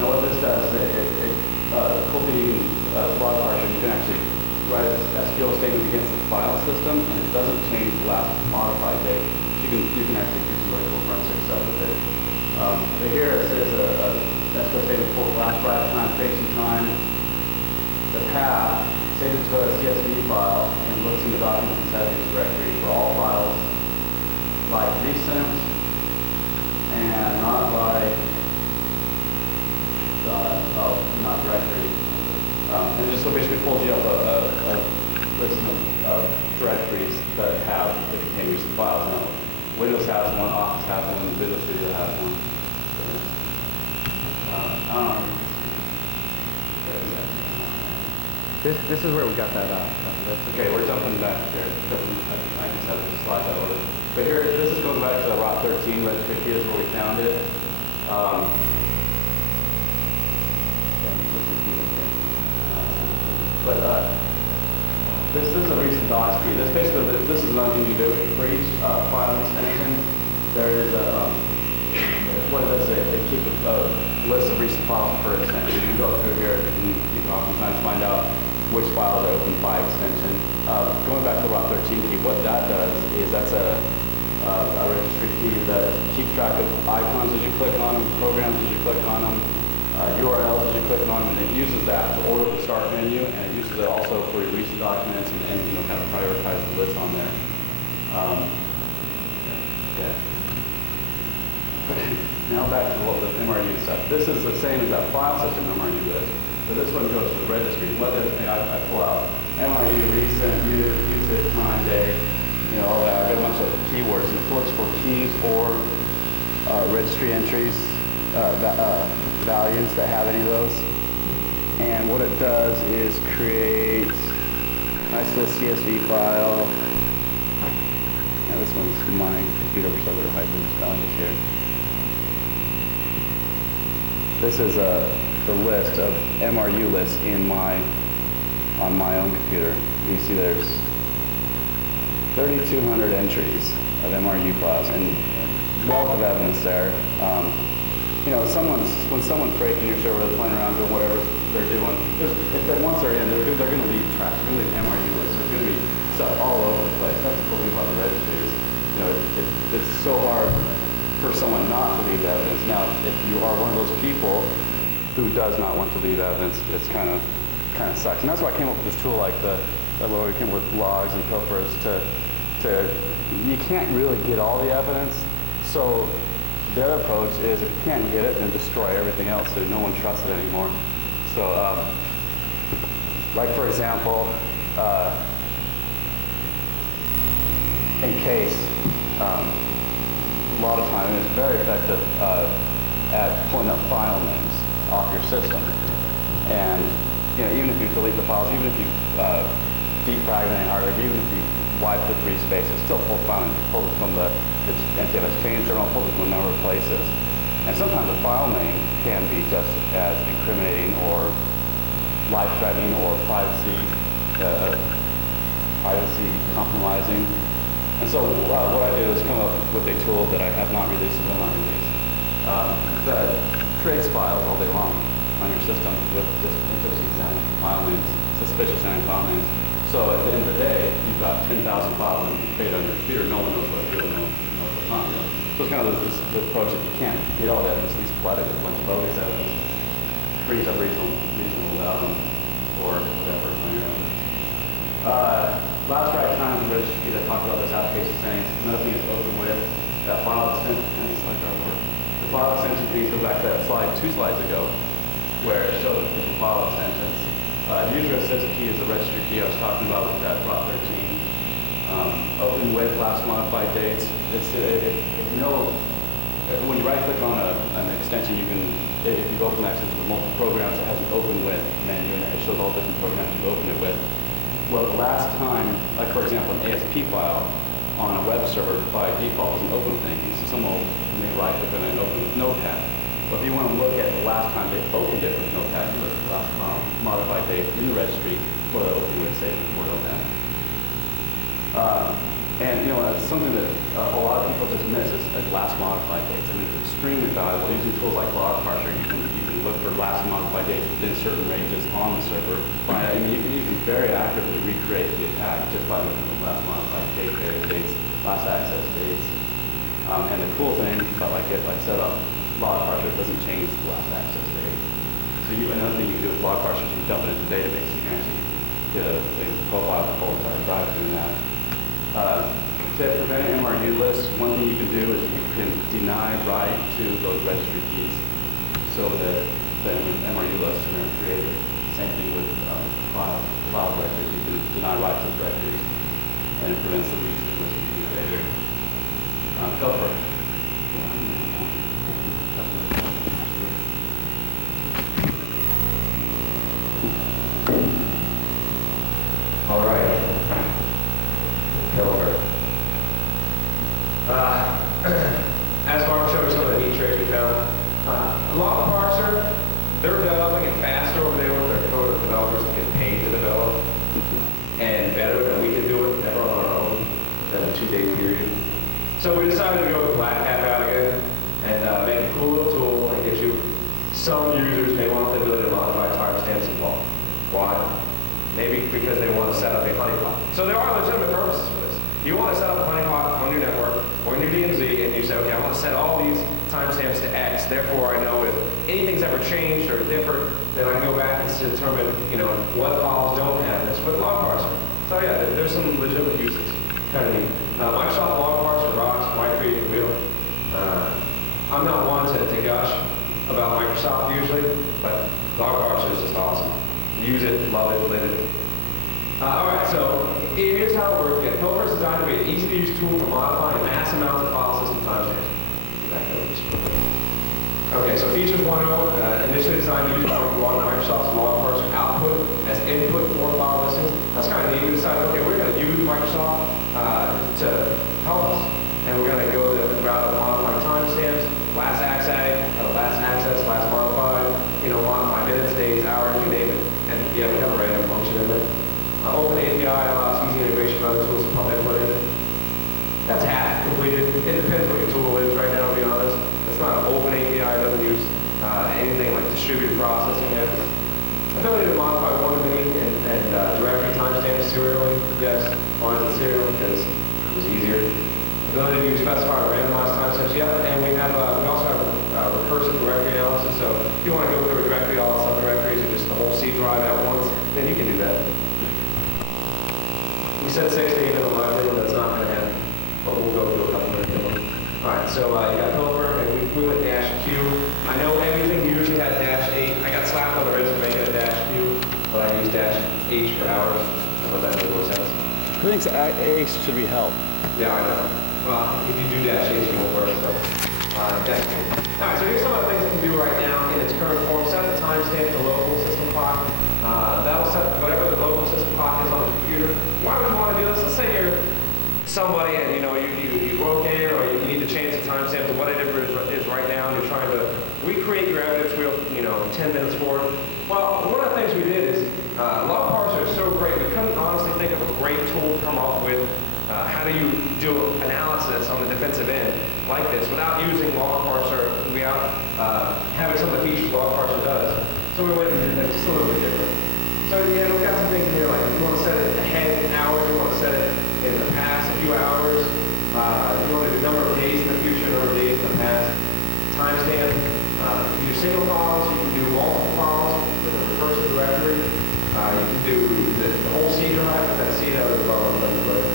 Now what this does, the cool thing log parser, you can actually write a SQL statement against the file system, and it doesn't change the last modified date. You can actually do some really cool forensic stuff with it. But here it says that's what they would pull flash drive time, tracing time, the path, save it to a CSV file, and looks in the documents and settings directory for all files like recent and not like not directory. And just so basically pulls you up a list of directories that contain recent files. Now, Windows has one, Office has one, Visual Studio has one. This is where we got that list. Okay, we're jumping back here. I just have to slide that over. But here, this is going back to the ROT 13 registry. Here's where we found it. This is a recent docs key. This is nothing you do for each file extension. There is what it is, they keep a list of recent files per extension. You can go through here and you can oftentimes find out which files are open by extension. Going back to the ROT 13 key, what that does is that's a registry key that keeps track of icons as you click on them, programs as you click on them, URLs as you click on them, and it uses that to order the start menu, and it uses it also for your recent documents and kind of prioritize the list on there. Now back to the MRU stuff. This is the same as that file system MRU list, but this one goes to the registry. What does I pull out? MRU, recent, usage, time, day, all that. I've got a bunch of keywords, and it looks for keys or registry entries, values that have any of those. And what it does is create a nice little CSV file. Now this one's my computer, so they're hiding these values here. This is the list of MRU lists on my own computer. You see there's 3,200 entries of MRU files and wealth of evidence there. When someone's breaking your server, they're playing around doing whatever they're doing. Once they're in, they're going to leave trash. They're going to leave MRU lists. There's going to be stuff all over the place. That's the cool thing about the registry is, it's so hard for someone not to leave evidence. Now, if you are one of those people who does not want to leave evidence, it's kind of sucks. And that's why I came up with this tool like where we came up with logs and pilfers to you can't really get all the evidence. So their approach is if you can't get it, then destroy everything else so no one trusts it anymore. So, like for example, in case, a lot of time it's very effective at pulling up file names off your system. And even if you delete the files, even if you defragment hard drive, even if you wipe the 3 spaces, it still pulls file names, pulls it from the NTFS change journal, pulls it from a number of places. And sometimes a file name can be just as incriminating or life-threatening or privacy compromising. And so what I do is come up with a tool that I have not released and will not release that creates files all day long on your system with just interesting sounding file names, suspicious sounding file names. So at the end of the day, you've got 10,000 files created on your computer. No one knows what's real, no one knows what's not real. So it's kind of this approach that you can't get all the evidence, at least flood it with a bunch of bogus evidence, freeze up regional or whatever. Last right time, Rich, I talked about this application settings. Another thing is open with that file extension. The file extension piece, go back to that slide 2 slides ago, where it showed the different file extensions. User assist key is the registry key I was talking about with that Prop 13. Open with last modified dates. When you right-click on an extension, you can, if you've opened access to multiple programs, it has an open with menu, and it shows all different programs you've opened it with. Well, the last time, like for example, an ASP file on a web server by default is an open thing. So someone may right-click on an open with Notepad. But if you want to look at the last time they opened it with Notepad, you look at the last modified date in the registry for the open with saved for Notepad. And it's something that a lot of people just miss is last modified dates. I mean, it's extremely valuable. Using tools like log parser, you can look for last modified dates within certain ranges on the server. You can very accurately recreate the attack just by looking at last modified dates, last access dates. And the cool thing about like I said about log parser, it doesn't change the last access date. So another thing you can do with log parser is you dump it into the database. You can actually get a profile of the whole entire drive doing that. To prevent MRU lists, one thing you can do is you can deny write to those registry keys so that the MRU lists are created. Same thing with file directories. You can deny write to those directories, and it prevents the leaks from being created. Go for it. All right. Over. As Mark showed you some of the neat tricks we found, log parser, they're developing it faster over there with their code of developers that get paid to develop, and better than we can do it ever on our own than a 2-day period. So we decided to go with Black Hat route again and make a cool little tool that gives you some users may want the ability to modify timestamps and log. Why? Maybe because they want to set up a honeypot. So there are legitimate purposes for this. You want to set up a honeypot on your network or in your DMZ, and you say, okay, I want to set all these timestamps to X. Therefore, I know if anything's ever changed or different, then I can go back and determine, what files don't have this with log parser. So yeah, there's some legitimate uses. Kind of neat. Microsoft log parser rocks. Why create the wheel? I'm not one to gush about Microsoft usually, but log parser is just awesome. Use it, love it, live it. All right, so here's how it works. Yeah, Pilfer is designed to be an easy-to-use tool for modifying mass amounts of file system timestamps. Okay, so features 1.0, initially designed to use Microsoft's log parser output as input for file listings. That's kind of neat. We decided, okay, we're going to use Microsoft to help us, and we're going to go the route of modifying timestamps, last access, last modified, modify minutes, days, hours, you name it. And yeah, we have a random function in there. Open API allows easy integration with other tools to pump input in. That's half completed. It depends what your tool is right now, to be honest. It's not an open API, it doesn't use anything like distributed processing yet. Ability to modify one mini and directory timestamps serially. Yes, why is it serial? Because it was easier. Ability to specify randomized timestamps. Yeah, and we also have recursive directory analysis. So if you want to go through a directory, all the subdirectories, or just the whole C drive at once, then you can do that. We said 6 to 8 in the library, that's not going to happen. You got Pilfer, and we went dash Q. I know everything usually has dash 8. I got slapped on the wrist for making a dash Q, but I used dash H for hours. I thought that made more sense. Who thinks H should be held? Yeah, I know. Well, if you do dash H, it won't work, so dash Q. Alright, so here's some of the things you can do right now in its current form. Set the timestamp to the local system clock. That'll set whatever the local system clock is on the computer. Why would you want to do this? Let's say you're somebody and you broke in, or you need to change the timestamp to whatever it is right now, and you're trying to recreate your evidence wheel, 10 minutes forward. Well, one of the things we did is log parser is so great. We couldn't honestly think of a great tool to come up with. How do you do analysis on the defensive end like this without using log parser, without having some of the features log parser does? So we went and did just a little bit different. So yeah, we've got some things in here like if you want to set it ahead in hours, you want to set it in the past a few hours. You want to do number of days in the future, number of days in the past. Timestamp. You can do single files, you can do multiple files with a recursive directory. You can do the whole C drive, that C that was above on the road.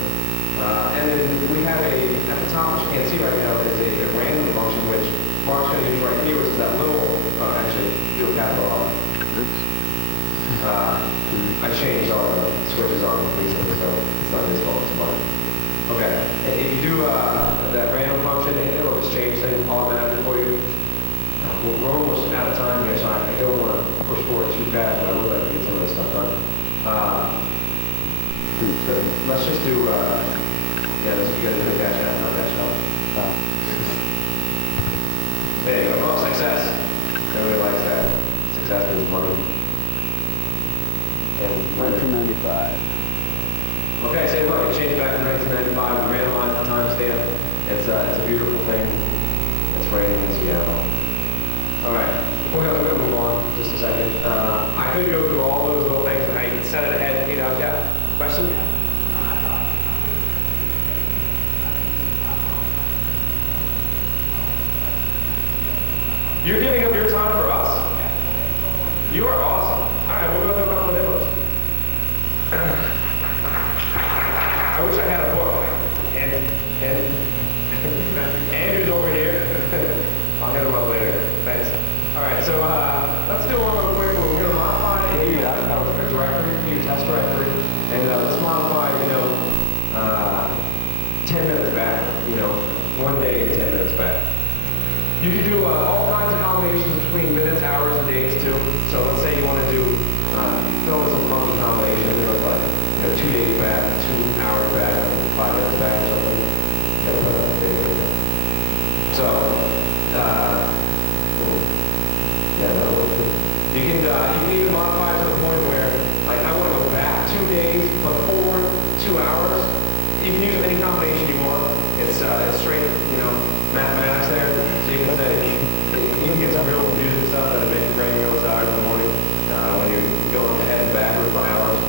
And then we have at the top, which you can't see right now, is a random function, which Mark's going to use right here, which is that little, actually, do a capital R. I changed all the switches on recently, so it's not his fault, it's mine. Okay, if you do that random function, it'll just change things automatically for you. We're almost out of time here, so I don't want to push forward too fast, but I would like to get some of this stuff done. So let's just do, you got to do a dash out, not dash out. There you go. Oh, success. Everybody likes that. Success means money. And 1995. Okay, same money. Change it back to 1995. We randomized the timestamp. It's a beautiful thing. It's raining in Seattle. All right. We're going to move on just a second. I could go through all those little things, and I can set it ahead. Yeah. Question? You're giving up your time for us? You are awesome. All right, we'll go through a couple of demos. I wish I had a book. And Andrew's over here. I'll hit him up later. Thanks. All right, so let's do one real quick. We're going to modify a directory, new test directory, and let's modify, 10 minutes back. 1 day and 10 minutes back. You can do all kinds of combinations between minutes, hours, and days too. So let's say you want to do throw in some funky combination, like 2 days back, 2 hours back, 5 minutes back, or something. So you can even modify it to the point where like I want to go back 2 days, but forward 2 hours. You can use any combination you want. It's straight, mathematics there. So you can say, you can get some real confusing stuff that'll make your brain real tired in the morning when you're going ahead and backward for hours.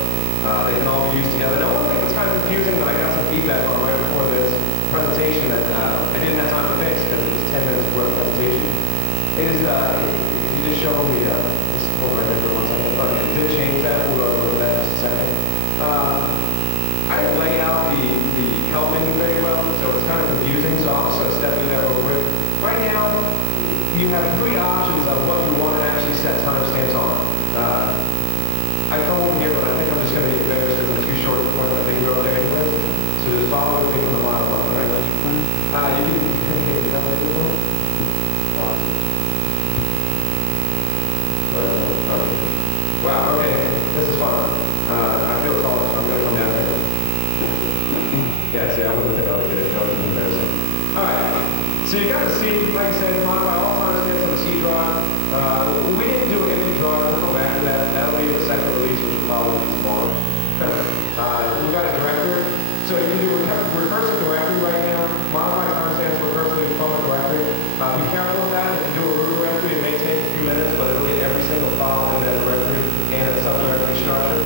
They can all be used together. Now, one thing that's kind of confusing that I got some feedback on right before this presentation that I didn't have time to fix because it was 10 minutes worth of presentation is if you just show me this over here for 1 second. Okay, it did change that. We'll go over that in just a second. I didn't lay out the help menu very well, so it's kind of confusing, so I'll just step through that real quick. Right now, you have 3 options of what you want to actually set timestamps on. I come over here, but I think I'm just going to be embarrassed because I'm too short to point my finger over there anyways. So just follow with me from the bottom up, right? You can have this one. Awesome. Wow, okay, this is fun. I feel tall, so I'm going to come down there. Yeah, see, I wouldn't think I would get it. That would be embarrassing. Alright, so you got to see, like I said, modify all timestamps on the C drive. We didn't do an empty drive. We'll come back to that. That'll be the second release, which will probably be tomorrow. We've got a directory. So you can do recursive directory right now. Modify timestamps recursively from a directory. Be careful with that. If you do a root directory, it may take a few minutes, but it'll get every single file in that directory and a subdirectory structure.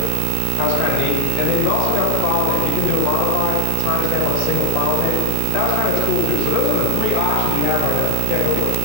That's kind of neat. And then you've also got the file name. You can do a modify timestamp on a single file name. That's kind of cool too. So those are the 3 options you have right now. Yeah, go for it.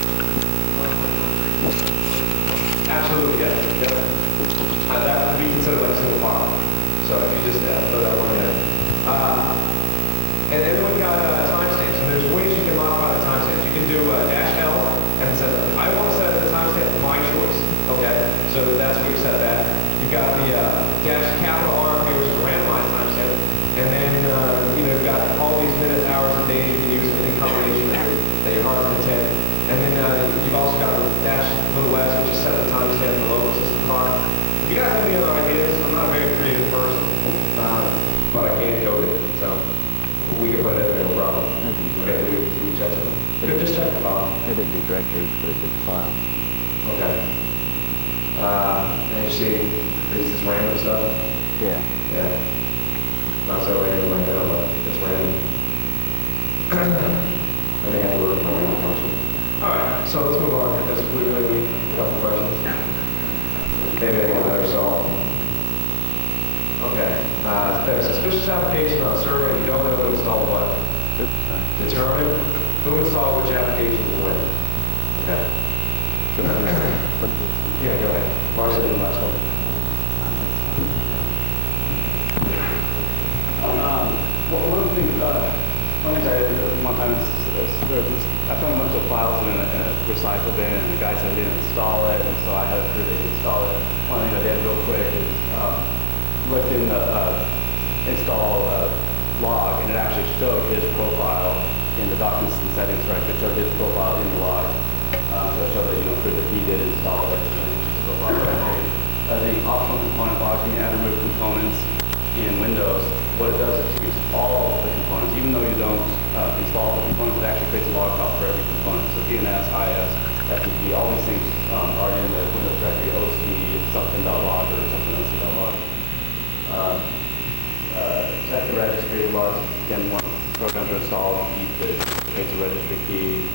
didn't do directories, but it did the file. Okay. And you see, is this random stuff? Yeah. Yeah. Not so random right now, but it's random. I think I have to work on my random function. Alright, so let's move on. Because we really need a couple questions. Maybe I get better solved. Okay. There's a suspicious application on a server and you don't know who installed what. Oops, sorry. Determine who installed which applications and when. Okay. Yeah, go ahead. Mark's will do the last one. One of the things I did one time I found a bunch of files in a recycle bin, and the guy said he didn't install it, and so I had to prove that he installed it. One thing I did real quick is looked in the install log, and it actually showed his profile in the documents and settings, right? It showed his profile in the log. So it showed that, prove that he did install it and his profile directory. The optional component log can add and remove components in Windows. What it does is it keeps all the components, even though you don't install the components, it actually creates a log file for every component. So DNS, IS, FTP, all these things are in the Windows directory, OC, something.log or something OC.log. Check the registry logs. Again, once programs are installed, it creates a registry key,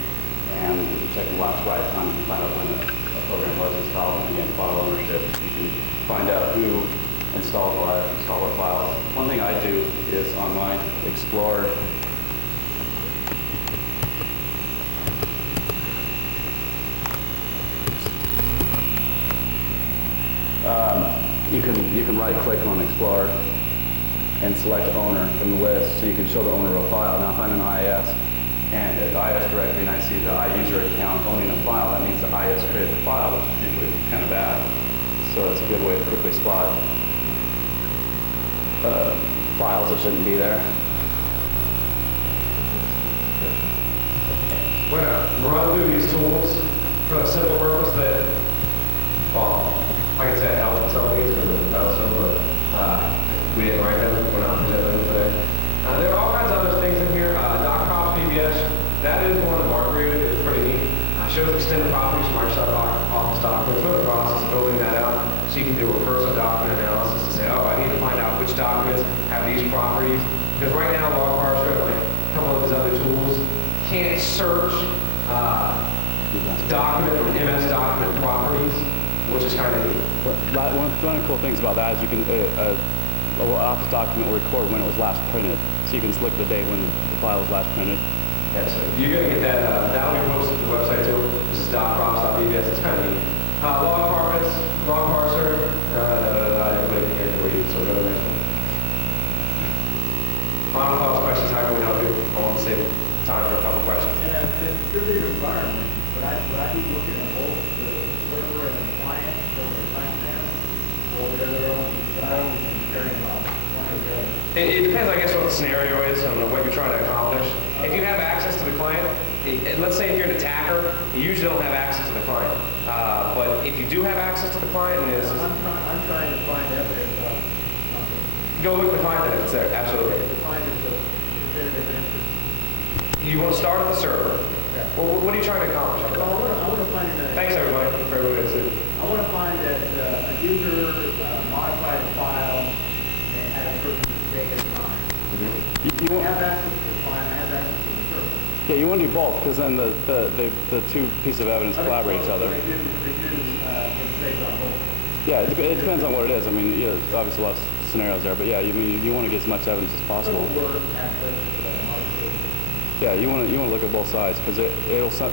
and check the last write time to find out when a program was installed. And again, file ownership, you can find out who installed what, install what files. One thing I do is on my Explorer, you can right click on Explorer and select owner from the list, so you can show the owner of a file. Now if I'm in IS and IS directory and I see the iUser account owning a file, that means the IS created the file, which is usually kind of bad. So that's a good way to quickly spot files that shouldn't be there. We're going to run through these tools for the simple purpose that, well, like I said, help some of these because it's about some, but we didn't write them. We're not presenting them today. There are all kinds of other things in here. .cops VBS, that is one that Mark created. It's pretty neat. Shows extended properties from Microsoft Office documents. We're in the process of building that out, so you can do recursive document analysis to say, oh, I need to find out which documents have these properties. Because right now, log parser, like a couple of these other tools, can't search document or MS document properties, which is kind of neat. One of the cool things about that is you can, Office document will record when it was last printed. So you can look at the date when the file was last printed. Yeah, so you're going to get that, that'll be posted to the website too. This is .props.vbs, it's kind of neat. Log parse, log parser, everybody can hear and read it, so go to the next one. Final thoughts, questions, how can we help you? I want to save time for a couple questions. In a distributed environment, would I be looking at both the server and the client for the timestamp? Or would I only be caring about one or the other? It depends, I guess, what the scenario is and what you're trying to accomplish. If you have access to the client, let's say if you're an attacker, you usually don't have access to the client. But if you do have access to the client, I'm trying to find evidence of something. go look to find it if it's there, absolutely. To find it, the definitive interest. You want to start at the server. Yeah. Well, what are you trying to accomplish? Well, I want to find that. Thanks, everybody, for everybody that's I want to find that a user modified a file and had a certain date and time. I have access to the client, I have access to the server. Yeah, you want to do both, because then the two pieces of evidence collaborate each other. They do get saved on both. Yeah, it depends on what it is. I mean, obviously lots of scenarios there, but yeah, you want to get as much evidence as possible. Yeah, you want to look at both sides, because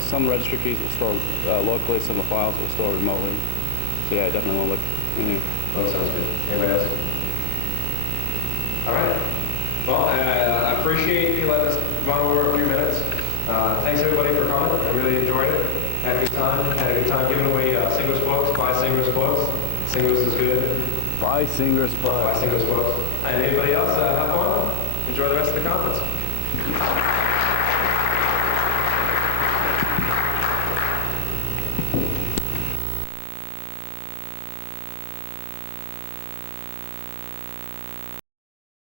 some registry keys will store locally, some of the files will store remotely. So yeah, I definitely want to look. That sounds good. Anybody else? All right. Well, I appreciate you letting us run over a few minutes. Thanks everybody for coming. I really enjoyed it. Had a good time. Had a good time giving away Singer's books. Buy Singer's books. Singer's is good. Buy Singer's books. Buy Singer's books. And anybody else, have fun. Enjoy the rest of the conference.